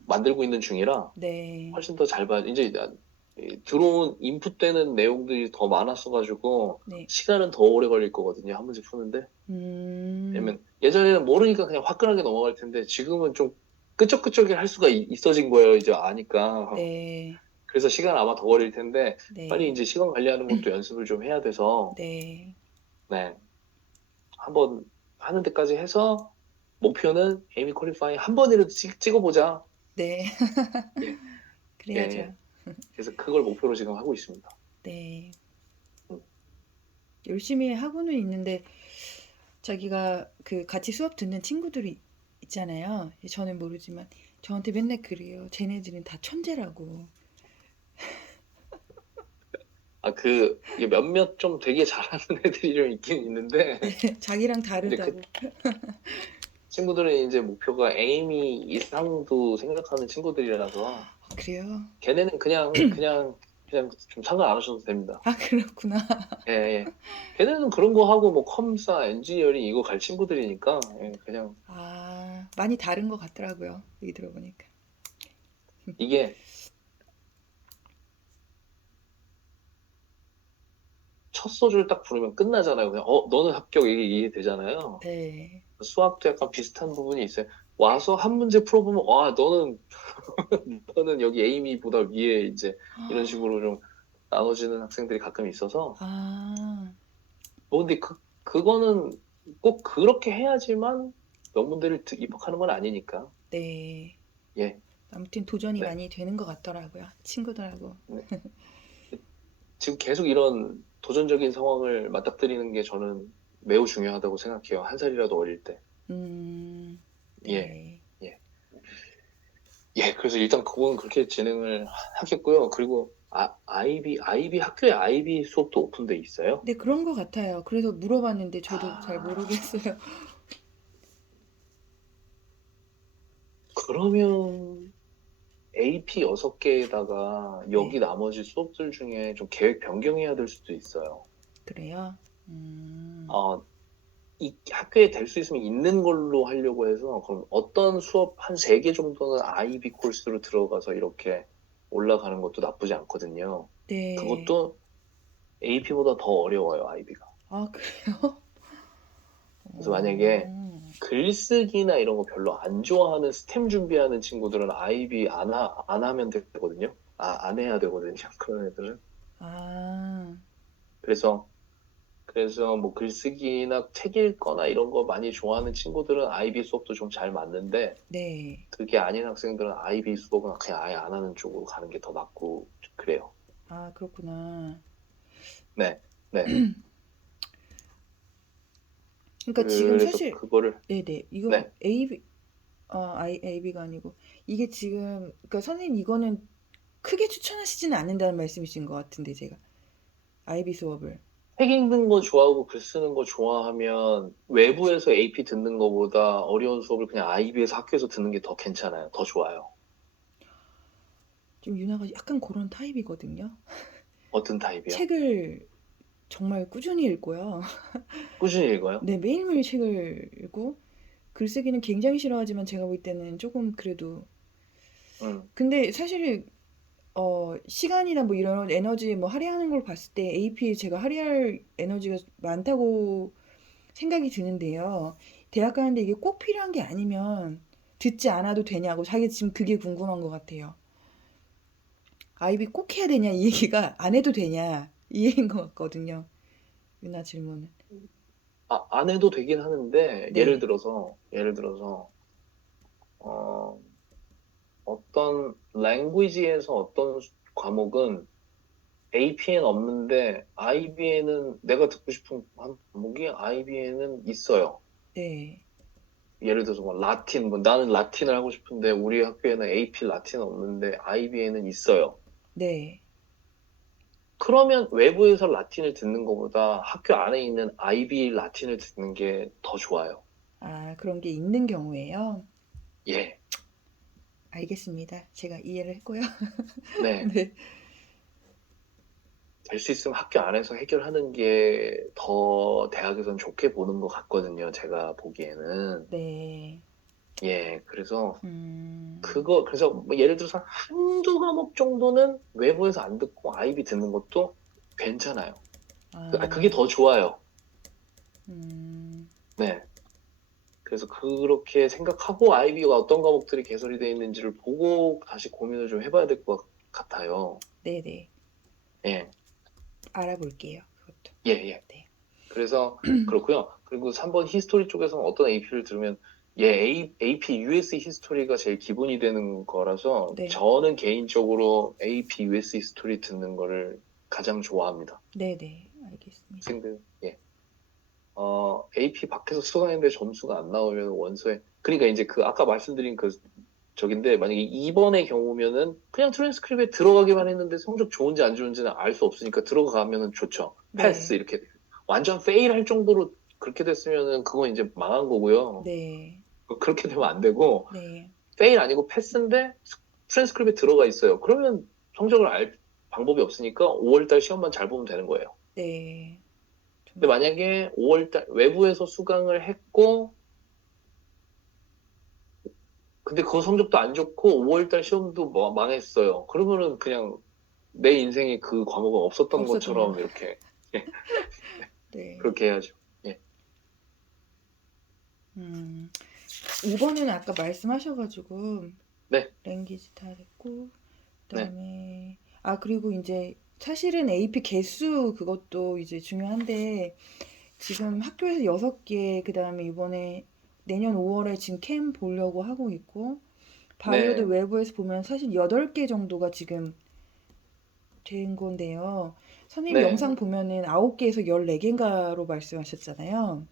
만들고 있는 중이라 네. 훨씬 더 잘 봐야 이제 들어온 인풋되는 내용들이 더 많았어가지고 네. 시간은 더 오래 걸릴 거거든요. 한 문제 푸는데. 음, 왜냐면 예전에는 모르니까 그냥 화끈하게 넘어갈 텐데 지금은 좀 끄적끄적이 할 수가 있어진 거예요. 이제 아니까. 네, 그래서 시간 아마 더 걸릴 텐데 빨리 네, 이제 시간 관리하는 것도 연습을 좀 해야 돼서 네, 네. 한번 하는 데까지 해서 목표는 에이미 퀄리파이 한 번이라도 찍어보자. 네. 예, 예, 예. 그래야죠. 그래서 그걸 목표로 지금 하고 있습니다. 네. 음. 열심히 하고는 있는데, 자기가 그 같이 수업 듣는 친구들이 있잖아요. 저는 모르지만, 저한테 맨날 그래요. 쟤네들은 다 천재라고. 이게 몇몇 좀 되게 잘하는 애들이 좀 있긴 있는데, 자기랑 이제 그 다르다고. 친구들은 이제 목표가 에이미 이상도 생각하는 친구들이라서, 그래요? 걔네는 그냥 좀 상관 안 하셔도 됩니다. 아, 그렇구나. 예, 예. 걔네는 그런 거 하고 뭐 컴사, 엔지니어링 이거 갈 친구들이니까, 예, 그냥 아, 많이 다른 것 같더라고요. 얘기 들어보니까. 이게 첫 소절 딱 부르면 끝나잖아요. 그냥, 너는 합격 이게 이해되잖아요. 네. 수학도 약간 비슷한 부분이 있어요. 와서 한 문제 풀어보면, 와, 너는 여기 에이미보다 위에 이제 이런 식으로 좀 나눠지는 학생들이 가끔 있어서. 아, 뭐 근데 그거는 꼭 그렇게 해야지만 명문대를 입학하는 건 아니니까. 네. 예, 아무튼 도전이 네. 많이 되는 것 같더라고요. 친구들하고. 네. 지금 계속 이런 도전적인 상황을 맞닥뜨리는 게 저는 매우 중요하다고 생각해요. 한 살이라도 어릴 때. 예, 네. 예. 예, 그래서 일단 그건 그렇게 진행을 하겠고요. 그리고 아이비 학교에 아이비 수업도 오픈돼 있어요. 네, 그런 것 같아요. 그래서 물어봤는데 저도 잘 아, 모르겠어요. 그러면 AP 6개에다가 네. 여기 나머지 수업들 중에 좀 계획 변경해야 될 수도 있어요. 그래요? 어, 이 학교에 될 수 있으면 있는 걸로 하려고 해서 그럼 어떤 수업 한 3개 정도는 아이비 코र्스로 들어가서 이렇게 올라가는 것도 나쁘지 않거든요. 네. 그것도 AP보다 더 어려워요, 아이비가. 아, 그래요? 그래서 만약에 어, 글쓰기나 이런 거 별로 안 좋아하는 스템 준비하는 친구들은 아이비 안 하면 되거든요. 안 해야 되거든요. 그런 애들은. 아, 그래서, 그래서 뭐 글쓰기나 책 읽거나 이런 거 많이 좋아하는 친구들은 아이비 수업도 좀 잘 맞는데, 네. 그게 아닌 학생들은 아이비 수업은 그냥 아예 안 하는 쪽으로 가는 게 더 낫고, 그래요. 아, 그렇구나. 네, 네. 그러니까 지금 그래서 사실, 그거를, 네네. 이거 네. AB가 아니고, 이게 지금, 그러니까 선생님 이거는 크게 추천하시지는 않는다는 말씀이신 것 같은데, 제가. IB 수업을. 책 읽는 거 좋아하고 글 쓰는 거 좋아하면 외부에서 AP 듣는 거보다 어려운 수업을 그냥 IB에서 학교에서 듣는 게 더 괜찮아요. 더 좋아요. 좀 유나가 약간 그런 타입이거든요. 어떤 타입이요? 책을 정말 꾸준히 읽고요. 꾸준히 읽어요? 네, 매일매일 책을 읽고, 글쓰기는 굉장히 싫어하지만 제가 볼 때는 조금 그래도. 음, 근데 사실, 시간이나 뭐 이런 에너지 뭐 할애하는 걸 봤을 때 AP에 제가 할애할 에너지가 많다고 생각이 드는데요. 대학 가는데 이게 꼭 필요한 게 아니면 듣지 않아도 되냐고 자기 지금 그게 궁금한 것 같아요. 아이비 꼭 해야 되냐 이 얘기가 안 해도 되냐 이 얘기인 것 같거든요. 유나 질문은. 안 해도 되긴 하는데 네, 예를 들어서 어, 어떤 랭귀지에서 어떤 과목은 AP에는 없는데 IB에는 내가 듣고 싶은 과목이 IB에는 있어요. 네, 예를 들어서 뭐 라틴, 뭐 나는 라틴을 하고 싶은데 우리 학교에는 AP 라틴 없는데 IB에는 있어요. 네. 그러면 외부에서 라틴을 듣는 것보다 학교 안에 있는 IB 라틴을 듣는 게 더 좋아요. 아, 그런 게 있는 경우에요. 예. 알겠습니다. 제가 이해를 했고요. 네. 네, 될 수 있으면 학교 안에서 해결하는 게 더 대학에선 좋게 보는 것 같거든요. 제가 보기에는. 네. 예, 그래서 음, 그래서 뭐 예를 들어서 한두 과목 정도는 외부에서 안 듣고 아이비 듣는 것도 괜찮아요. 그게 아, 더 좋아요. 음, 네. 그래서 그렇게 생각하고 아이비가 어떤 과목들이 개설이 되어 있는지를 보고 다시 고민을 좀 해봐야 될 것 같아요. 네네. 예, 알아볼게요. 그것도. 예, 예. 네. 그래서 그렇고요. 그리고 3번 히스토리 쪽에서는 어떤 AP를 들으면 AP US 히스토리가 제일 기본이 되는 거라서 네. 저는 개인적으로 AP US 히스토리 듣는 거를 가장 좋아합니다. 네네. 알겠습니다. 학생들, 예. AP 밖에서 수강했는데 점수가 안 나오면 원서에 그러니까 이제 그 아까 말씀드린 그 저긴데 만약에 2번의 경우면은 그냥 트랜스크립트에 들어가기만 했는데 성적 좋은지 안 좋은지는 알 수 없으니까 들어가면은 좋죠. 패스 네. 이렇게 완전 페일 할 정도로 그렇게 됐으면은 그건 이제 망한 거고요. 네. 그렇게 되면 안 되고 네. 페일 아니고 패스인데 트랜스크립트에 들어가 있어요. 그러면 성적을 알 방법이 없으니까 5월달 시험만 잘 보면 되는 거예요. 네. 근데 좀, 만약에 5월달 외부에서 수강을 했고 근데 그 성적도 안 좋고 5월달 시험도 뭐 망했어요. 그러면은 그냥 내 인생에 그 과목은 없었던 없었던 걸로. 것처럼 이렇게 예, 네. 그렇게 해야죠. 예, 음, 5번은 아까 말씀하셔가지고, 네, 랭귀지 다 됐고, 네, 그다음에, 아, 그리고 이제, 사실은 AP 개수 그것도 이제 중요한데, 지금 학교에서 6개, 그다음에 이번에 내년 5월에 지금 캠 보려고 하고 있고, 바이오도 네, 외부에서 보면 사실 8개 정도가 지금 된 건데요. 선생님 네, 영상 네. 보면은 9개에서 14개인가로 말씀하셨잖아요.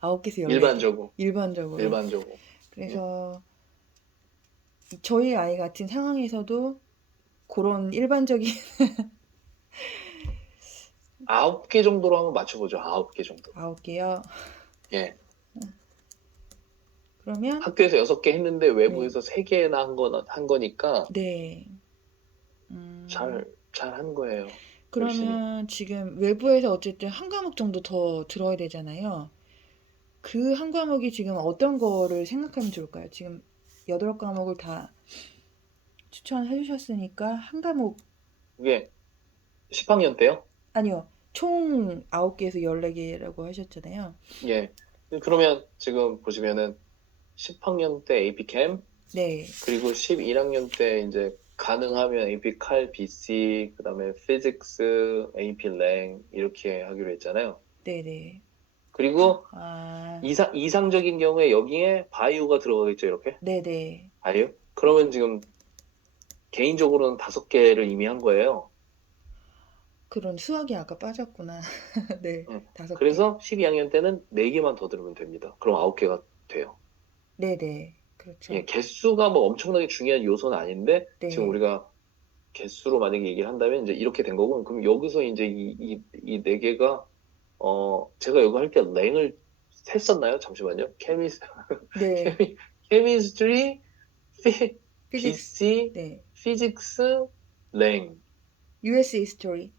9개에서 14개. 일반적으로, 일반적으로. 일반적으로. 예, 그래서 저희 아이 같은 상황에서도 그런 일반적인 9개 정도로 한번 맞춰보죠. 9개 정도. 9개요. 예, 그러면 학교에서 6개 했는데 네. 외부에서 3개나 한 거니까 네. 음, 잘 한 거예요. 열심히. 그러면 지금 외부에서 어쨌든 한 과목 정도 더 들어야 되잖아요. 그 한 과목이 지금 어떤 거를 생각하면 좋을까요? 지금 8과목을 다 추천해 주셨으니까 한 과목 그게 10학년 때요? 아니요. 총 9개에서 14개라고 하셨잖아요. 예. 그러면 지금 보시면은 10학년 때 AP 캠, 네. 그리고 11학년 때 이제 가능하면 AP 칼 BC, 그다음에 피직스, AP 랭 이렇게 하기로 했잖아요. 네네. 그리고 아, 이상적인 경우에 여기에 바이오가 들어가겠죠, 이렇게? 네네. 바이오? 그러면 지금 개인적으로는 5개를 이미 한 거예요. 그런 수학이 아까 빠졌구나. 네. 응. 5개. 그래서 12학년 때는 4개만 더 들으면 됩니다. 그럼 9개가 돼요. 네네. 그렇죠. 예, 개수가 뭐 엄청나게 중요한 요소는 아닌데 지금 네. 우리가 개수로 만약에 얘기를 한다면 이제 이렇게 된 거고 그럼 여기서 이제 이 네 개가 제가 이거 할 때 랭을 했었나요? 잠시만요. 네. 케미 케미스트리 피직스. BC 네. 피직스 랭. US history.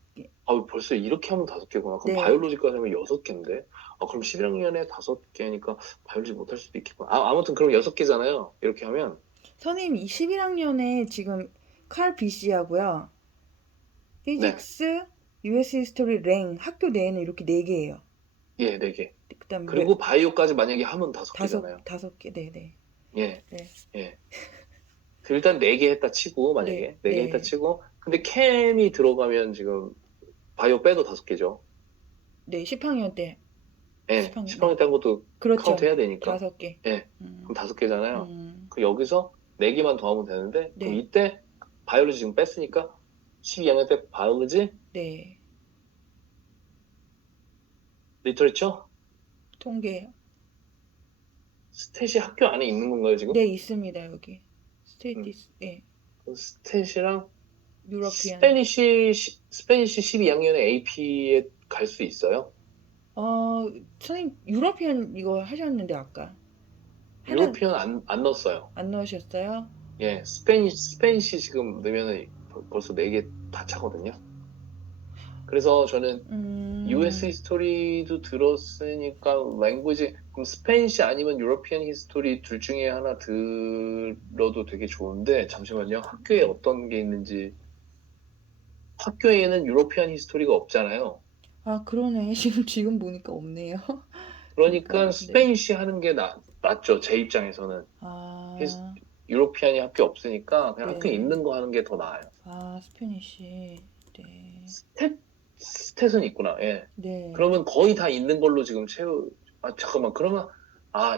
벌써 이렇게 하면 5개구나. 그럼 네. 바이올로지까지 하면 6개인데. 그럼 11학년에 5개니까 바이올로지 못할 수도 있겠구나. 아무튼 그럼 6개잖아요. 이렇게 하면 선생님, 11학년에 지금 칼 BC하고요. 네. 피직스, US history, 랭 학교 내에는 이렇게 4개예요. 예, 4개. 그다음 왜 그리고 바이오까지 만약에 하면 다섯 5개잖아요. 다섯 개. 네네. 예, 네. 예. 일단 4개 했다 치고, 네. 만약에. 4개 했다 네. 치고, 근데 캠이 들어가면 지금 바이오 빼도 5개죠. 네. 10학년 때. 예, 10학년. 네. 10학년 때 한 것도 카운트 그렇죠. 해야 되니까. 5개. 예, 그럼 음. 5개잖아요. 음. 그 여기서 4개만 더 하면 되는데, 그럼 네. 이때 바이올로지 지금 뺐으니까 12학년 때 바이올로지, 네. 리터리처, 통계. 스탯이 학교 안에 있는 건가요, 지금? 네, 있습니다. 여기. 음, 스테이티스. 네. 그 스탯이랑 유러피안. 스페니쉬 12학년에 AP에 갈 수 있어요? 선생님 유러피안 이거 하셨는데 아까 하나 유로피언 안 넣었어요. 안 넣으셨어요? 예, 스페니쉬 지금 넣으면 벌써 4개 다 차거든요. 그래서 저는 US 음, 히스토리도 들었으니까 랭귀지 그럼 스페니시 아니면 유러피안 히스토리 둘 중에 하나 들어도 되게 좋은데 잠시만요. 학교에 네. 어떤 게 있는지 학교에는 유러피안 히스토리가 없잖아요. 아, 그러네. 지금 보니까 없네요. 그러니까 그러니까, 네. 스페니시 하는 게 낫죠. 제 입장에서는. 히스- 아, 유러피안이 학교 없으니까 그냥 학교에 네. 있는 거 하는 게 더 나아요. 아, 스페니쉬. 네. 스탯은 있구나. 예. 네. 그러면 거의 다 있는 걸로 지금 잠깐만. 그러면,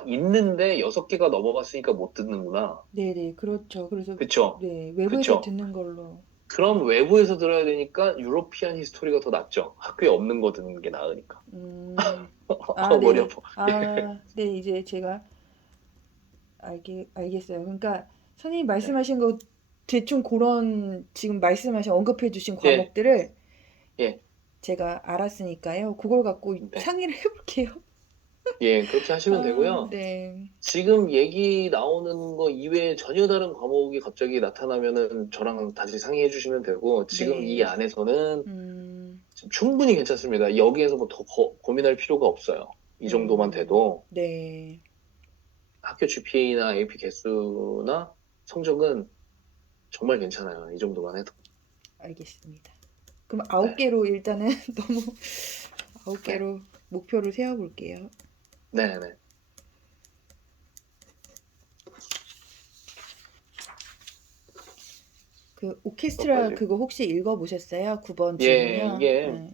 있는데 6개가 넘어갔으니까 못 듣는구나. 네네. 그렇죠. 그래서, 그쵸? 네. 외부에서 그쵸? 듣는 걸로. 그럼 외부에서 들어야 되니까 유로피안 히스토리가 더 낫죠. 학교에 없는 거 듣는 게 나으니까. 음, 아, 아, 머리 네. 아파. 아, 네. 이제 제가 알겠어요. 그러니까 선생님 예. 말씀하신 거 대충 그런 지금 말씀하신 언급해 주신 예, 과목들을 예, 제가 알았으니까요. 그걸 갖고 네. 상의를 해볼게요. 예, 그렇게 하시면 아, 되고요. 네. 지금 얘기 나오는 거 이외에 전혀 다른 과목이 갑자기 나타나면은 저랑 다시 상의해 주시면 되고, 지금 이 네. 안에서는 음, 지금 충분히 괜찮습니다. 여기에서 뭐 더 고민할 필요가 없어요. 이 정도만 돼도 네. 학교 GPA나 AP 개수나 성적은 정말 괜찮아요. 이 정도만 해도. 알겠습니다. 그럼 아홉 네, 개로 일단은 너무 아홉 네, 개로 목표를 세워볼게요. 네, 네. 그 오케스트라 그것까지. 그거 혹시 읽어보셨어요? 9번 예, 질문요. 이게 네.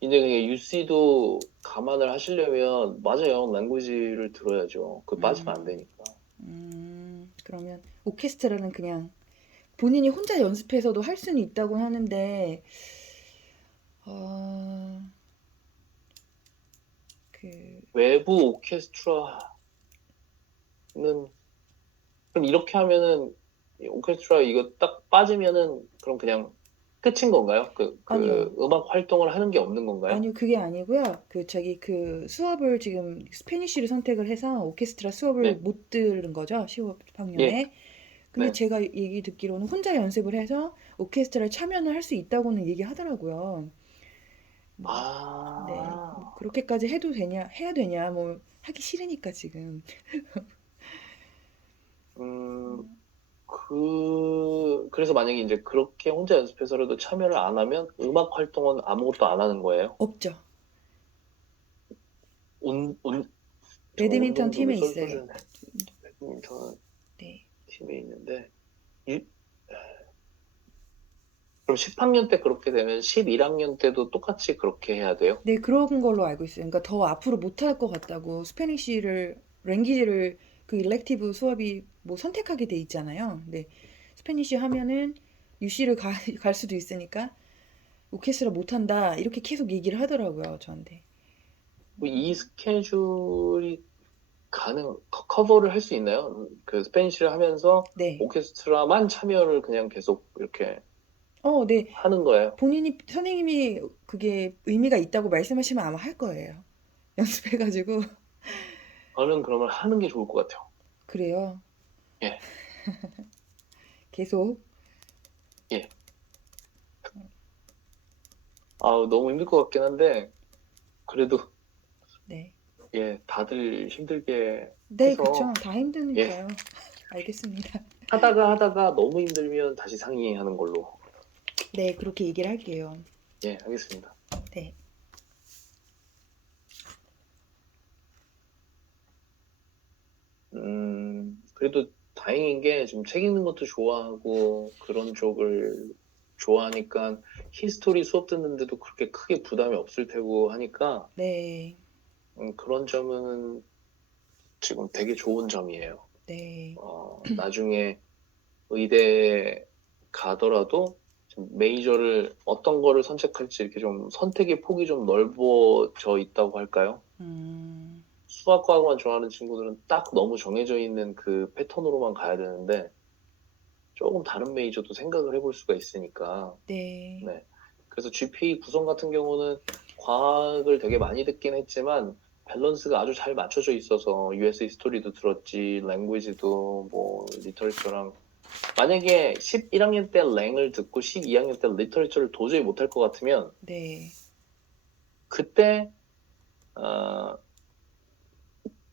이제 그게 UC도 감안을 하시려면 맞아요. 랭귀지를 들어야죠. 그 빠지면 안 음, 되니까. 그러면 오케스트라는 그냥 본인이 혼자 연습해서도 할 수는 있다고 하는데, 어, 그, 외부 오케스트라는 그럼 이렇게 하면은 이 오케스트라 이거 딱 빠지면은 그럼 그냥 끝인 건가요? 그 아니요. 음악 활동을 하는 게 없는 건가요? 아니요, 그게 아니고요. 그 수업을 지금 스페니쉬를 선택을 해서 오케스트라 수업을 네, 못 들은 거죠. 예, 15학년에. 근데 네. 제가 얘기 듣기로는 혼자 연습을 해서 오케스트라에 참여는 할 수 있다고는 얘기하더라고요. 뭐, 네. 아, 뭐 그렇게까지 해도 되냐, 해야 되냐, 뭐, 하기 싫으니까 지금. 음, 그래서 만약에 이제 그렇게 혼자 연습해서라도 참여를 안 하면 음악 활동은 아무것도 안 하는 거예요. 없죠. 운, 운, 저 배드민턴 운동부를 팀에 있어요. 써주네. 배드민턴 네. 팀에 있는데, 이- 그럼 10학년 때 그렇게 되면 11학년 때도 똑같이 그렇게 해야 돼요? 네, 그런 걸로 알고 있어요. 그러니까 더 앞으로 못할 것 같다고 스페니쉬를 랭귀지를 그 일렉티브 수업이 뭐 선택하게 돼 있잖아요. 근데 스페니쉬 하면은 UC를 갈 수도 있으니까 오케스트라 못한다 이렇게 계속 얘기를 하더라고요, 저한테. 이 스케줄이 커버를 할 수 있나요? 그 스페니쉬를 하면서 네. 오케스트라만 참여를 그냥 계속 이렇게 네. 하는 거예요. 본인이 선생님이 그게 의미가 있다고 말씀하시면 아마 할 거예요. 연습해가지고 저는 그러면 하는 게 좋을 것 같아요. 그래요. 예, 계속. 예. 너무 힘들 것 같긴 한데, 그래도, 네. 예, 다들 힘들게 네, 그쵸. 해서, 다 예, 힘드니까요. 알겠습니다. 하다가 너무 힘들면 다시 상의하는 걸로. 네, 그렇게 얘기를 할게요. 예, 알겠습니다. 네. 그래도 다행인 게 지금 책 읽는 것도 좋아하고 그런 쪽을 좋아하니까 히스토리 수업 듣는데도 그렇게 크게 부담이 없을 테고 하니까 네. 그런 점은 지금 되게 좋은 점이에요. 네. 나중에 의대 가더라도 좀 메이저를 어떤 거를 선택할지 이렇게 좀 선택의 폭이 좀 넓어져 있다고 할까요? 음, 수학과학만 좋아하는 친구들은 딱 너무 정해져 있는 그 패턴으로만 가야 되는데 조금 다른 메이저도 생각을 해볼 수가 있으니까. 네. 네. 그래서 GPA 구성 같은 경우는 과학을 되게 많이 듣긴 했지만 밸런스가 아주 잘 맞춰져 있어서 US 히스토리도 들었지, 랭귀지도 뭐 리터리처랑 만약에 11학년 때 랭을 듣고 12학년 때 리터레처를 도저히 못할 것 같으면 네. 그때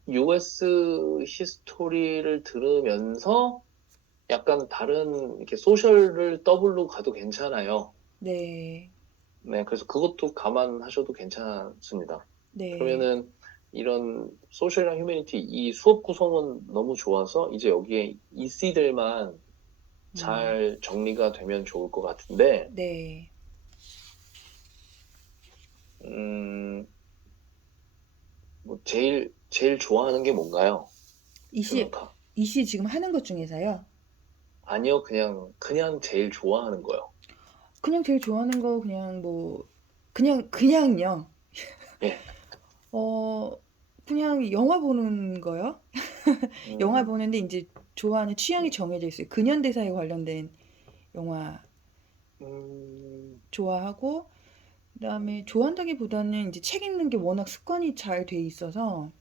US 히스토리를 들으면서 약간 다른 이렇게 소셜을 더블로 가도 괜찮아요. 네. 네, 그래서 그것도 감안하셔도 괜찮습니다. 네. 그러면은 이런 소셜이랑 휴머니티 이 수업 구성은 너무 좋아서 이제 여기에 이씨들만 음. 잘 정리가 되면 좋을 것 같은데, 네. 음, 뭐 제일 좋아하는 게 뭔가요? 두 명 이씨, 다. 이씨 지금 하는 것 중에서요. 아니요, 그냥 제일 좋아하는 거요. 그냥 제일 좋아하는 거 그냥 뭐 그냥요. 예. 어, 그냥 영화 보는 거요. 영화 음, 보는데 이제 좋아하는 취향이 정해져 있어요. 근현대사에 관련된 영화 음, 좋아하고 그다음에 좋아한다기보다는 이제 책 읽는 게 워낙 습관이 잘 돼 있어서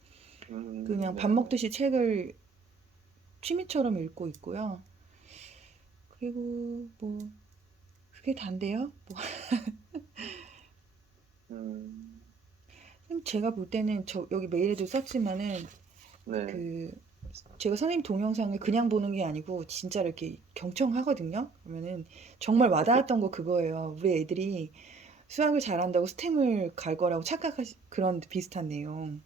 그냥 밥 네네. 먹듯이 책을 취미처럼 읽고 있고요. 그리고 뭐 그게 단데요. 뭐 음, 제가 볼 때는 저 여기 메일에도 썼지만은 네. 그 제가 선생님 동영상을 그냥 보는 게 아니고 진짜 이렇게 경청하거든요. 그러면은 정말 와닿았던 거 그거예요. 우리 애들이 수학을 잘한다고 스템을 갈 거라고 착각하시 그런 비슷한 내용.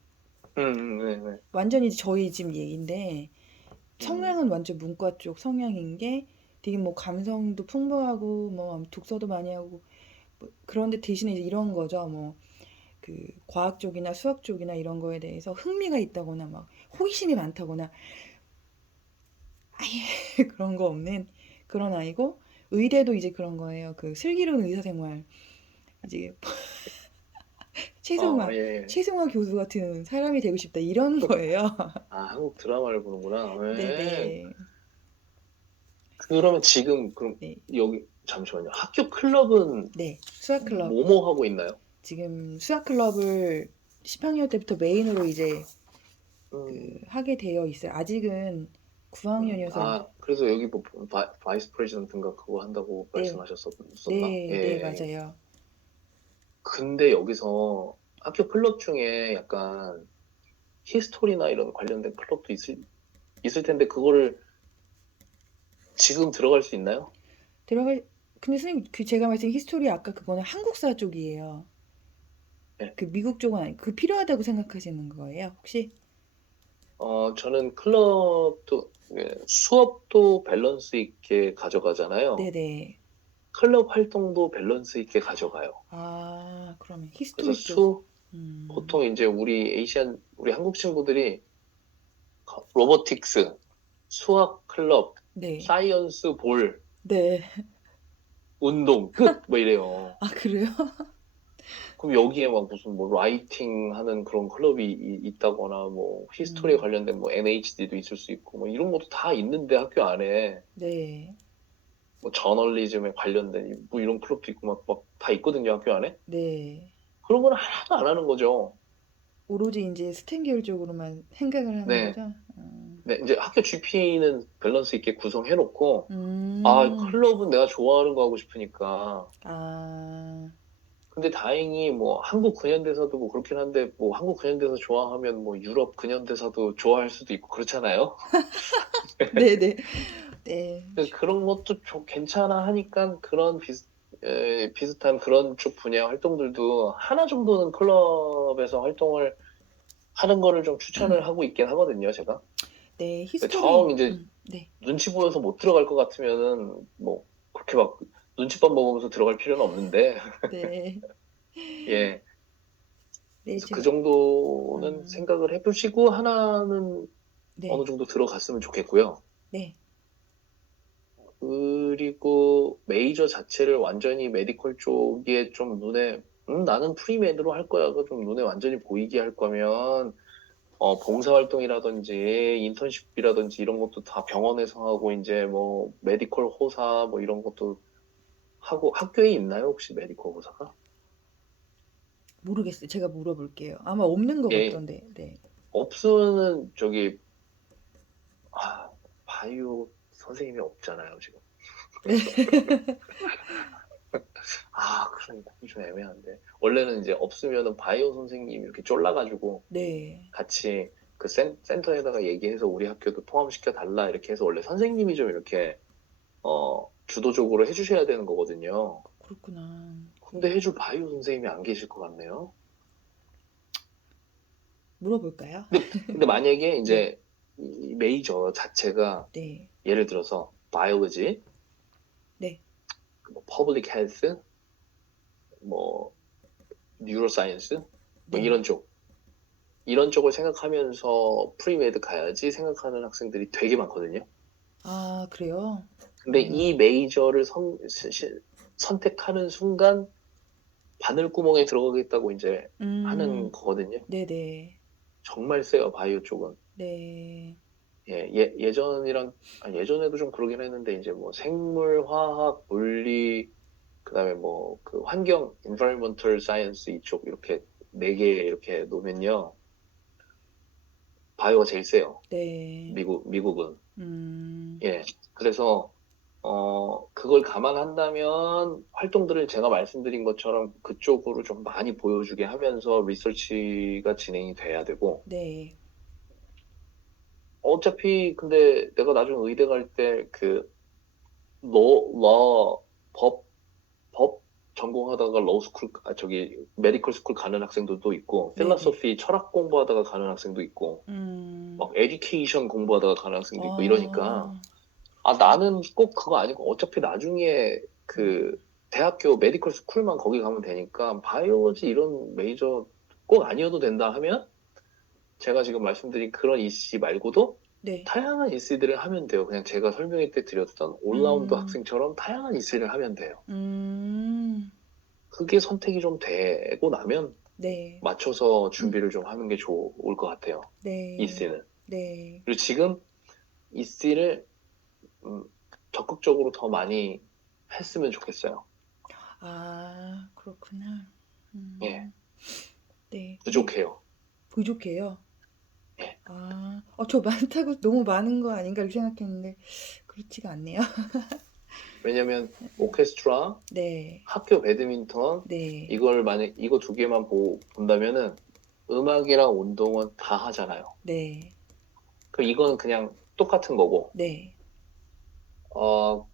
네네. 완전히 저희 집 얘기인데 음, 성향은 완전 문과 쪽 성향인 게 되게 뭐 감성도 풍부하고 뭐 독서도 많이 하고 뭐 그런데 대신에 이제 이런 거죠. 뭐 그 과학 쪽이나 수학 쪽이나 이런 거에 대해서 흥미가 있다거나 막 호기심이 많다거나 아예 그런 거 없는 그런 아이고 의대도 이제 그런 거예요. 그 슬기로운 의사생활 이제 아, 예, 최승화 예. 최승화 교수 같은 사람이 되고 싶다 이런 거예요. 아, 한국 드라마를 보는구나. 예. 네네 그러면 지금, 그럼, 네. 여기, 잠시만요. 학교 클럽은 네 수학 클럽 뭐뭐 하고 있나요? 지금 수학 클럽을 10학년 때부터 메인으로 이제 음, 하게 되어 있어요. 아직은 9학년이어서 그래서 여기 뭐, 바이스 프레지던트인가 그거 한다고 네, 말씀하셨었나? 예, 네, 네, 예. 예. 맞아요. 근데 여기서 학교 클럽 중에 약간 히스토리나 이런 관련된 클럽도 있을 텐데, 그거를 지금 들어갈 수 있나요? 들어갈 근데 선생님 그 제가 말씀드린 히스토리 아까 그거는 한국사 쪽이에요. 예. 그 미국 쪽은 아니 그 필요하다고 생각하시는 거예요, 혹시? 저는 클럽도, 수업도 밸런스 있게 가져가잖아요. 네네. 클럽 활동도 밸런스 있게 가져가요. 아, 그러면 그래서 히스토리 쪽. 보통 이제 우리 한국 친구들이 로보틱스, 수학 클럽, 네. 사이언스 볼, 네. 운동, 끝! 뭐 이래요. 아, 그래요? 그럼 여기에 막 무슨 뭐 라이팅 하는 그런 클럽이 있다거나 뭐 히스토리에 음, 관련된 뭐 NHD도 있을 수 있고 뭐 이런 것도 다 있는데 학교 안에 네. 뭐 저널리즘에 관련된 뭐 이런 클럽도 있고 막 다 있거든요, 학교 안에. 네. 그런 건 하나도 안 하는 거죠. 오로지 이제 스템 계열 쪽으로만 생각을 하는 네. 거죠? 네, 이제 학교 GP는 밸런스 있게 구성해 놓고, 음, 클럽은 내가 좋아하는 거 하고 싶으니까. 아, 근데 다행히 뭐 한국 근현대사도 뭐 그렇긴 한데 뭐 한국 근현대사 좋아하면 뭐 유럽 근현대사도 좋아할 수도 있고 그렇잖아요. 네네. 네. 그런 것도 괜찮아 하니까 그런 비슷한 그런 쪽 분야 활동들도 하나 정도는 클럽에서 활동을 하는 거를 좀 추천을 하고 있긴 하거든요, 제가. 네, 히스토리, 정 이제 네. 눈치 보여서 못 들어갈 것 같으면은 뭐 그렇게 막 눈칫밥 먹으면서 들어갈 필요는 없는데 네. 예. 네, 그래서 그 제가, 정도는 음, 생각을 해보시고 하나는 어느 네. 정도 들어갔으면 좋겠고요. 네. 그리고 메이저 자체를 완전히 메디컬 쪽에 좀 눈에 나는 프리메드로 할 거야가 좀 눈에 완전히 보이게 할 거면 봉사활동이라든지 인턴십이라든지 이런 것도 다 병원에서 하고 이제 뭐 메디컬 호사 뭐 이런 것도 하고 학교에 있나요? 혹시 메디컬 호사가? 모르겠어요. 제가 물어볼게요. 아마 없는 것 예, 같던데, 네. 없으면 저기 아, 바이오 선생님이 없잖아요, 지금. 네. 그러니까 좀 애매한데. 원래는 이제 없으면은 바이오 선생님이 이렇게 쫄라가지고 네. 같이 그 센터에다가 얘기해서 우리 학교도 포함시켜 달라 이렇게 해서 원래 선생님이 좀 이렇게 주도적으로 해주셔야 되는 거거든요. 그렇구나. 근데 네. 해줄 바이오 선생님이 안 계실 것 같네요. 물어볼까요? 근데 만약에 네. 이제 이 메이저 자체가 네. 예를 들어서 바이올로지, 네. 뭐 퍼블릭 헬스, 뭐 뉴로사이언스, 뭐 네. 이런 쪽을 생각하면서 프리메드 가야지 생각하는 학생들이 되게 많거든요. 아, 그래요? 근데 이 메이저를 선택하는 순간 바늘구멍에 들어가겠다고 이제 하는 음, 거거든요. 네네. 정말 세요, 바이오 쪽은. 네. 예전이랑, 예전에도 좀 그러긴 했는데, 이제 뭐 생물, 화학, 물리, 그 다음에 뭐 그 환경, environmental science 이쪽 이렇게 네 개 이렇게 놓으면요. 바이오가 제일 세요. 네. 미국은. 음, 예. 그래서, 그걸 감안한다면 활동들을 제가 말씀드린 것처럼 그쪽으로 좀 많이 보여주게 하면서 리서치가 진행이 돼야 되고, 네. 어차피 근데 내가 나중에 의대 갈 때 그, 로, 법, 법 전공하다가 로스쿨, 메디컬 스쿨 가는 학생들도 있고, 네네. 필라소피 철학 공부하다가 가는 학생도 있고, 음, 막 에듀케이션 공부하다가 가는 학생도 있고, 이러니까, 아, 나는 꼭 그거 아니고 어차피 나중에 그 대학교 메디컬 스쿨만 거기 가면 되니까 바이오로지 이런 메이저 꼭 아니어도 된다 하면 제가 지금 말씀드린 그런 이씨 말고도 네. 다양한 이씨들을 하면 돼요. 그냥 제가 설명회 때 드렸던 올라운드 음, 학생처럼 다양한 이씨를 하면 돼요. 음, 그게 선택이 좀 되고 나면 네. 맞춰서 준비를 좀 하는 게 좋을 것 같아요. 네. 이씨는. 네. 그리고 지금 이씨를 적극적으로 더 많이 했으면 좋겠어요. 아, 그렇구나. 예, 네. 이게 부족해요. 부족해요. 예. 아, 저 많다고 너무 많은 거 아닌가 이렇게 생각했는데, 그렇지가 않네요. 왜냐면 오케스트라, 네. 학교 배드민턴 네. 이걸 만약 이거 두 개만 본다면은 음악이랑 운동은 다 하잖아요. 네. 그럼 이건 그냥 똑같은 거고, 네.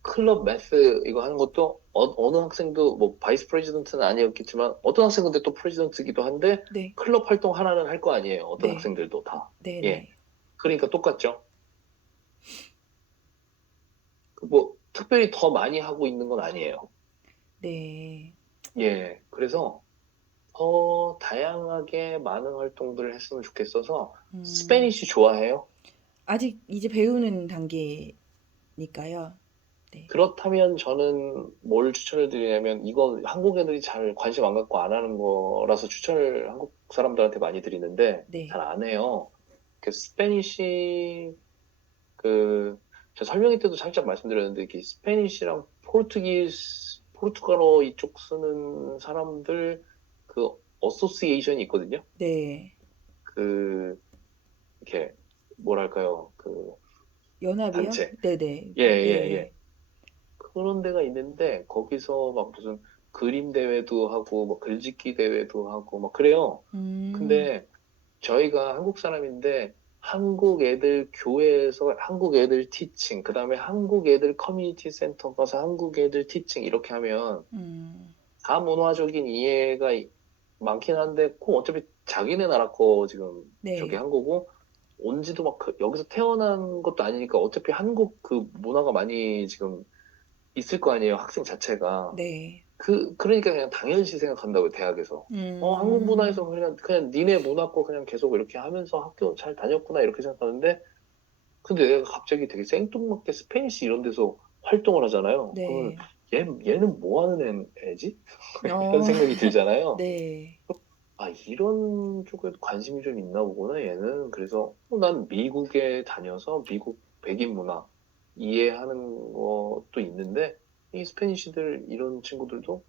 클럽 매스 이거 하는 것도 느 학생도 뭐 바이스 프레지던트는 아니었겠지만 어떤 학생 근데 또 프레지던트기도 한데 네. 클럽 활동 하나는 할 거 아니에요. 어떤 네. 학생들도 다. 예. 네네. 그러니까 똑같죠. 그뭐 특별히 더 많이 하고 있는 건 아니에요. 네. 예. 그래서 더 다양하게 많은 활동들을 했으면 좋겠어서 음, 스페니쉬 좋아해요? 아직 이제 배우는 단계니까요. 네. 그렇다면 저는 뭘 추천을 드리냐면 이건 한국 애들이 잘 관심 안 갖고 안 하는 거라서 추천을 한국 사람들한테 많이 드리는데 네. 잘 안 해요. 그 스페니쉬 그 제가 설명회 때도 살짝 말씀드렸는데 이게 스페니쉬랑 포르투갈어 이쪽 쓰는 사람들 그 어소시에이션이 있거든요. 네. 그 이렇게 뭐랄까요 그 연합이요? 단체 네네. 예. 네. 그런 데가 있는데 거기서 막 무슨 그림 대회도 하고 뭐 글짓기 대회도 하고 막 그래요. 음, 근데 저희가 한국 사람인데 한국 애들 교회에서 한국 애들 티칭 그다음에 한국 애들 커뮤니티 센터 가서 한국 애들 티칭 이렇게 하면 음, 다 문화적인 이해가 많긴 한데 꼭 어차피 자기네 나라 거 지금 저기 네. 한 거고 온 지도 막 여기서 태어난 것도 아니니까 어차피 한국 그 문화가 많이 지금 있을 거 아니에요, 학생 자체가. 네. 그러니까 그냥 당연시 생각한다고요, 대학에서. 한국 문화에서 음, 그냥 니네 문화 거 그냥 계속 이렇게 하면서 학교 잘 다녔구나, 이렇게 생각하는데, 근데 내가 갑자기 되게 생뚱맞게 스페니쉬 이런 데서 활동을 하잖아요. 그러면 네. 얘는 뭐 하는 애지? 이런 어, 생각이 들잖아요. 네. 이런 쪽에도 관심이 좀 있나 보구나, 얘는. 그래서 난 미국에 다녀서 미국 백인 문화 이해하는 것도 있는데, 이 스페니쉬들 이런 친구들도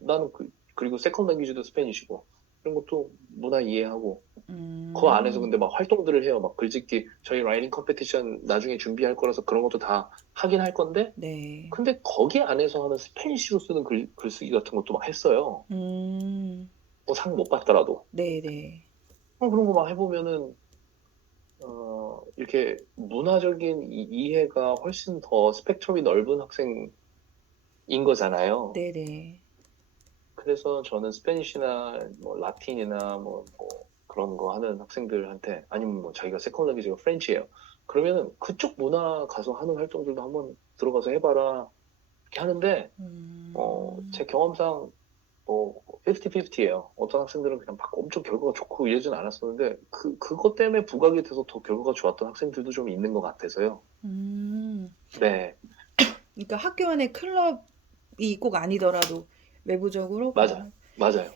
나는 그리고 세컨 랭귀지도 스페니쉬고, 이런 것도 문화 이해하고, 그 안에서 음, 근데 막 활동들을 해요. 막 글짓기, 저희 라이팅 컴페티션 나중에 준비할 거라서 그런 것도 다 하긴 할 건데, 네. 근데 거기 안에서 하는 스페니쉬로 쓰는 글쓰기 같은 것도 막 했어요. 음, 뭐 상 못 받더라도. 네네. 그런 거 막 해보면은, 이렇게 문화적인 이해가 훨씬 더 스펙트럼이 넓은 학생인 거잖아요. 네네. 그래서 저는 스페니쉬나 뭐 라틴이나 뭐 그런 거 하는 학생들한테 아니면 뭐 자기가 세컨드 랭귀지가 프렌치예요. 그러면은 그쪽 문화 가서 하는 활동들도 한번 들어가서 해봐라 이렇게 하는데 음, 제 경험상 뭐 50-50예요. 어떤 학생들은 그냥 막 엄청 결과가 좋고 이러진 않았었는데 그것 때문에 부각이 돼서 더 결과가 좋았던 학생들도 좀 있는 것 같아서요. 음. 네, 그러니까 학교 안에 클럽이 꼭 아니더라도 외부적으로 맞아요. 그런, 맞아요.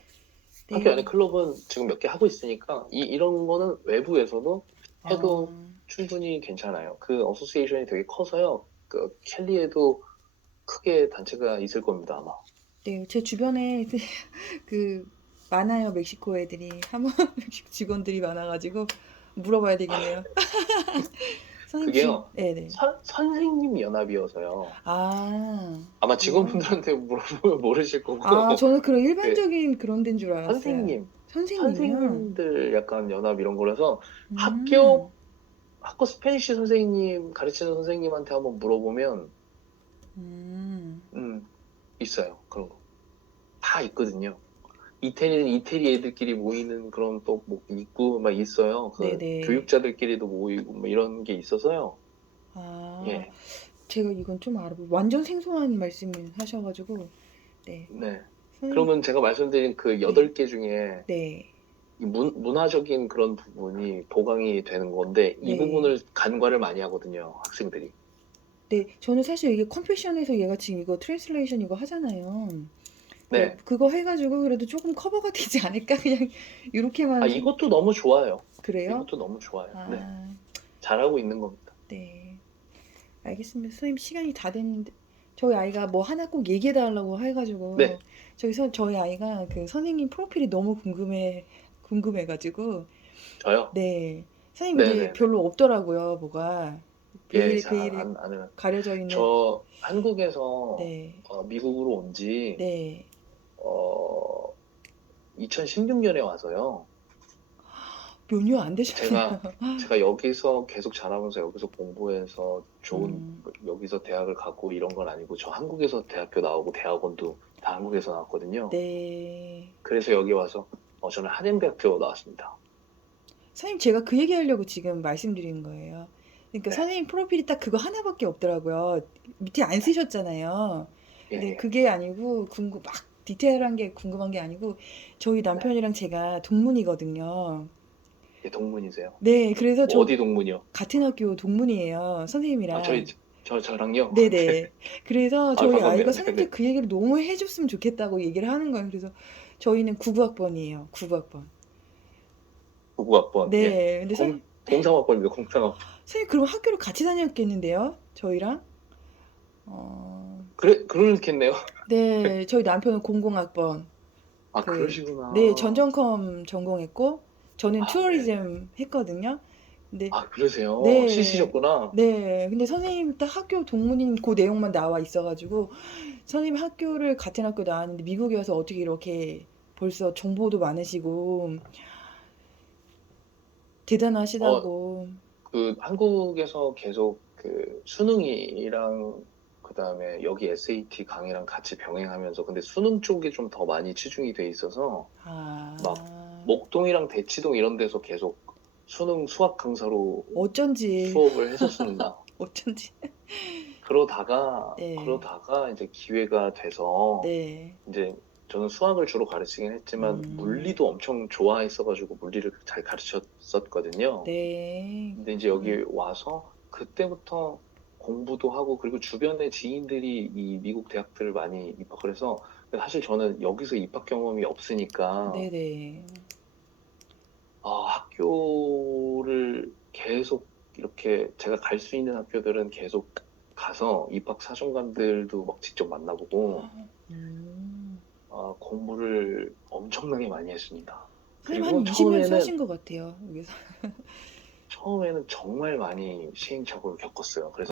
학교 안에 네. 클럽은 지금 몇 개 하고 있으니까 이런 거는 외부에서도 아, 해도 충분히 괜찮아요. 그 어소시에이션이 되게 커서요. 그 캘리에도 크게 단체가 있을 겁니다, 아마. 네. 제 주변에 그 많아요. 멕시코 애들이. 한번 멕시코 직원들이 많아가지고 물어봐야 되겠네요. 선생님 그게요. 네네. 선생님 연합이어서요. 아, 아마 그래요? 직원분들한테 물어보면 모르실 아, 거고, 저는 그런 그 일반적인 그런 데인 줄 알았어요. 선생님, 선생님이요? 선생님들 약간 연합 이런 거라서 음, 학교 스페니쉬 선생님, 가르치는 선생님한테 한번 물어보면, 음, 음, 있어요. 그런 거. 다 있거든요. 이태리는 이태리 애들끼리 모이는 그런 또 뭐 있고 막 있어요. 그 네네. 교육자들끼리도 모이고 뭐 이런 게 있어서요. 아, 예, 제가 이건 좀 알아보고, 완전 생소한 말씀을 하셔가지고, 네. 네. 선생님, 그러면 제가 말씀드린 그 네, 8개 중에 네, 이 문화적인 그런 부분이 보강이 되는 건데 이 네. 부분을 간과를 많이 하거든요, 학생들이. 네, 저는 사실 이게 컴패션에서 얘가 지금 이거 트랜슬레이션 이거 하잖아요. 네, 네. 그거 해가지고 그래도 조금 커버가 되지 않을까? 그냥, 이렇게만, 이것도 너무 좋아요. 그래요? 이것도 너무 좋아요. 네. 아, 잘하고 있는 겁니다. 네. 알겠습니다. 선생님 시간이 다 됐는데 저희 아이가 뭐 하나 꼭 얘기해 달라고 해가지고 네. 저희 아이가 그 선생님 프로필이 너무 궁금해가지고 저요? 네 선생님 근데 네네네. 별로 없더라고요 뭐가 예, 베일에 잘 베일에 안 가려져 있는 저 한국에서 네 미국으로 온지 네. 어, 2016년에 와서요. 몇 년 안 되셨네요. 제가, 제가 여기서 계속 자라면서 여기서 공부해서 좋은, 음, 여기서 대학을 가고 이런 건 아니고, 저 한국에서 대학교 나오고 대학원도 다 한국에서 나왔거든요. 네. 그래서 여기 와서, 저는 한양대학교 나왔습니다. 선생님 제가 그 얘기하려고 지금 말씀드리는 거예요. 그러니까 네, 선생님 프로필이 딱 그거 하나밖에 없더라고요. 밑에 안 네, 쓰셨잖아요. 예, 근데 예, 그게 아니고 막 디테일한 게 궁금한 게 아니고 저희 네. 남편이랑 제가 동문이거든요. 예, 동문이세요. 네, 그래서 뭐 저 어디 동문이요? 같은 학교 동문이에요. 아, 선생님이랑. 저랑요? 네네. 그래서 저희 아이가 반갑네요. 선생님한테 네네. 그 얘기를 너무 해줬으면 좋겠다고 얘기를 하는 거예요. 그래서 저희는 99학번이에요. 99학번. 99학번, 예. 네, 근데 선생님, 03학번입니다, 03학번. 선생님 그럼 학교를 같이 다녔겠는데요? 저희랑? 어, 그렇겠네요. 네, 저희 남편은 00학번. 아, 그, 네, 그러시구나. 전전컴 전공했고, 저는 아, 네네. 투어리즘 했거든요. 근데, 아, 그러세요? 네, CC셨구나. 네. 근데 선생님 딱 학교 동문인 그 내용만 나와 있어가지고, 선생님 학교를 같은 학교 나왔는데, 미국에 와서 어떻게 이렇게 벌써 정보도 많으시고, 어, 대단하시다고. 한국에서 계속 그 수능이랑 그다음에 여기 SAT 강의랑 같이 병행하면서 근데 수능 쪽이 좀 더 많이 치중이 돼 있어서 막 아, 목동이랑 대치동 이런 데서 계속 수능 수학 강사로 어쩐지, 수업을 했었습니다. 어쩐지. 네, 그러다가 이제 기회가 돼서 네. 이제 저는 수학을 주로 가르치긴 했지만 음, 물리도 엄청 좋아했어가지고 물리를 잘 가르쳤었거든요. 네. 근데 이제 여기 와서 그때부터 공부도 하고 그리고 주변에 지인들이 이 미국 대학들을 많이 입학을 해서 사실 저는 여기서 입학 경험이 없으니까 네네. 학교를 계속 이렇게 제가 갈 수 있는 학교들은 계속 가서 입학 사정관들도 막 직접 만나보고 음, 공부를 엄청나게 많이 했습니다. 선생님 한 그리고 20년 수하신 것 같아요. 여기서. 처음에는 정말 많이 시행착오를 겪었어요. 그래서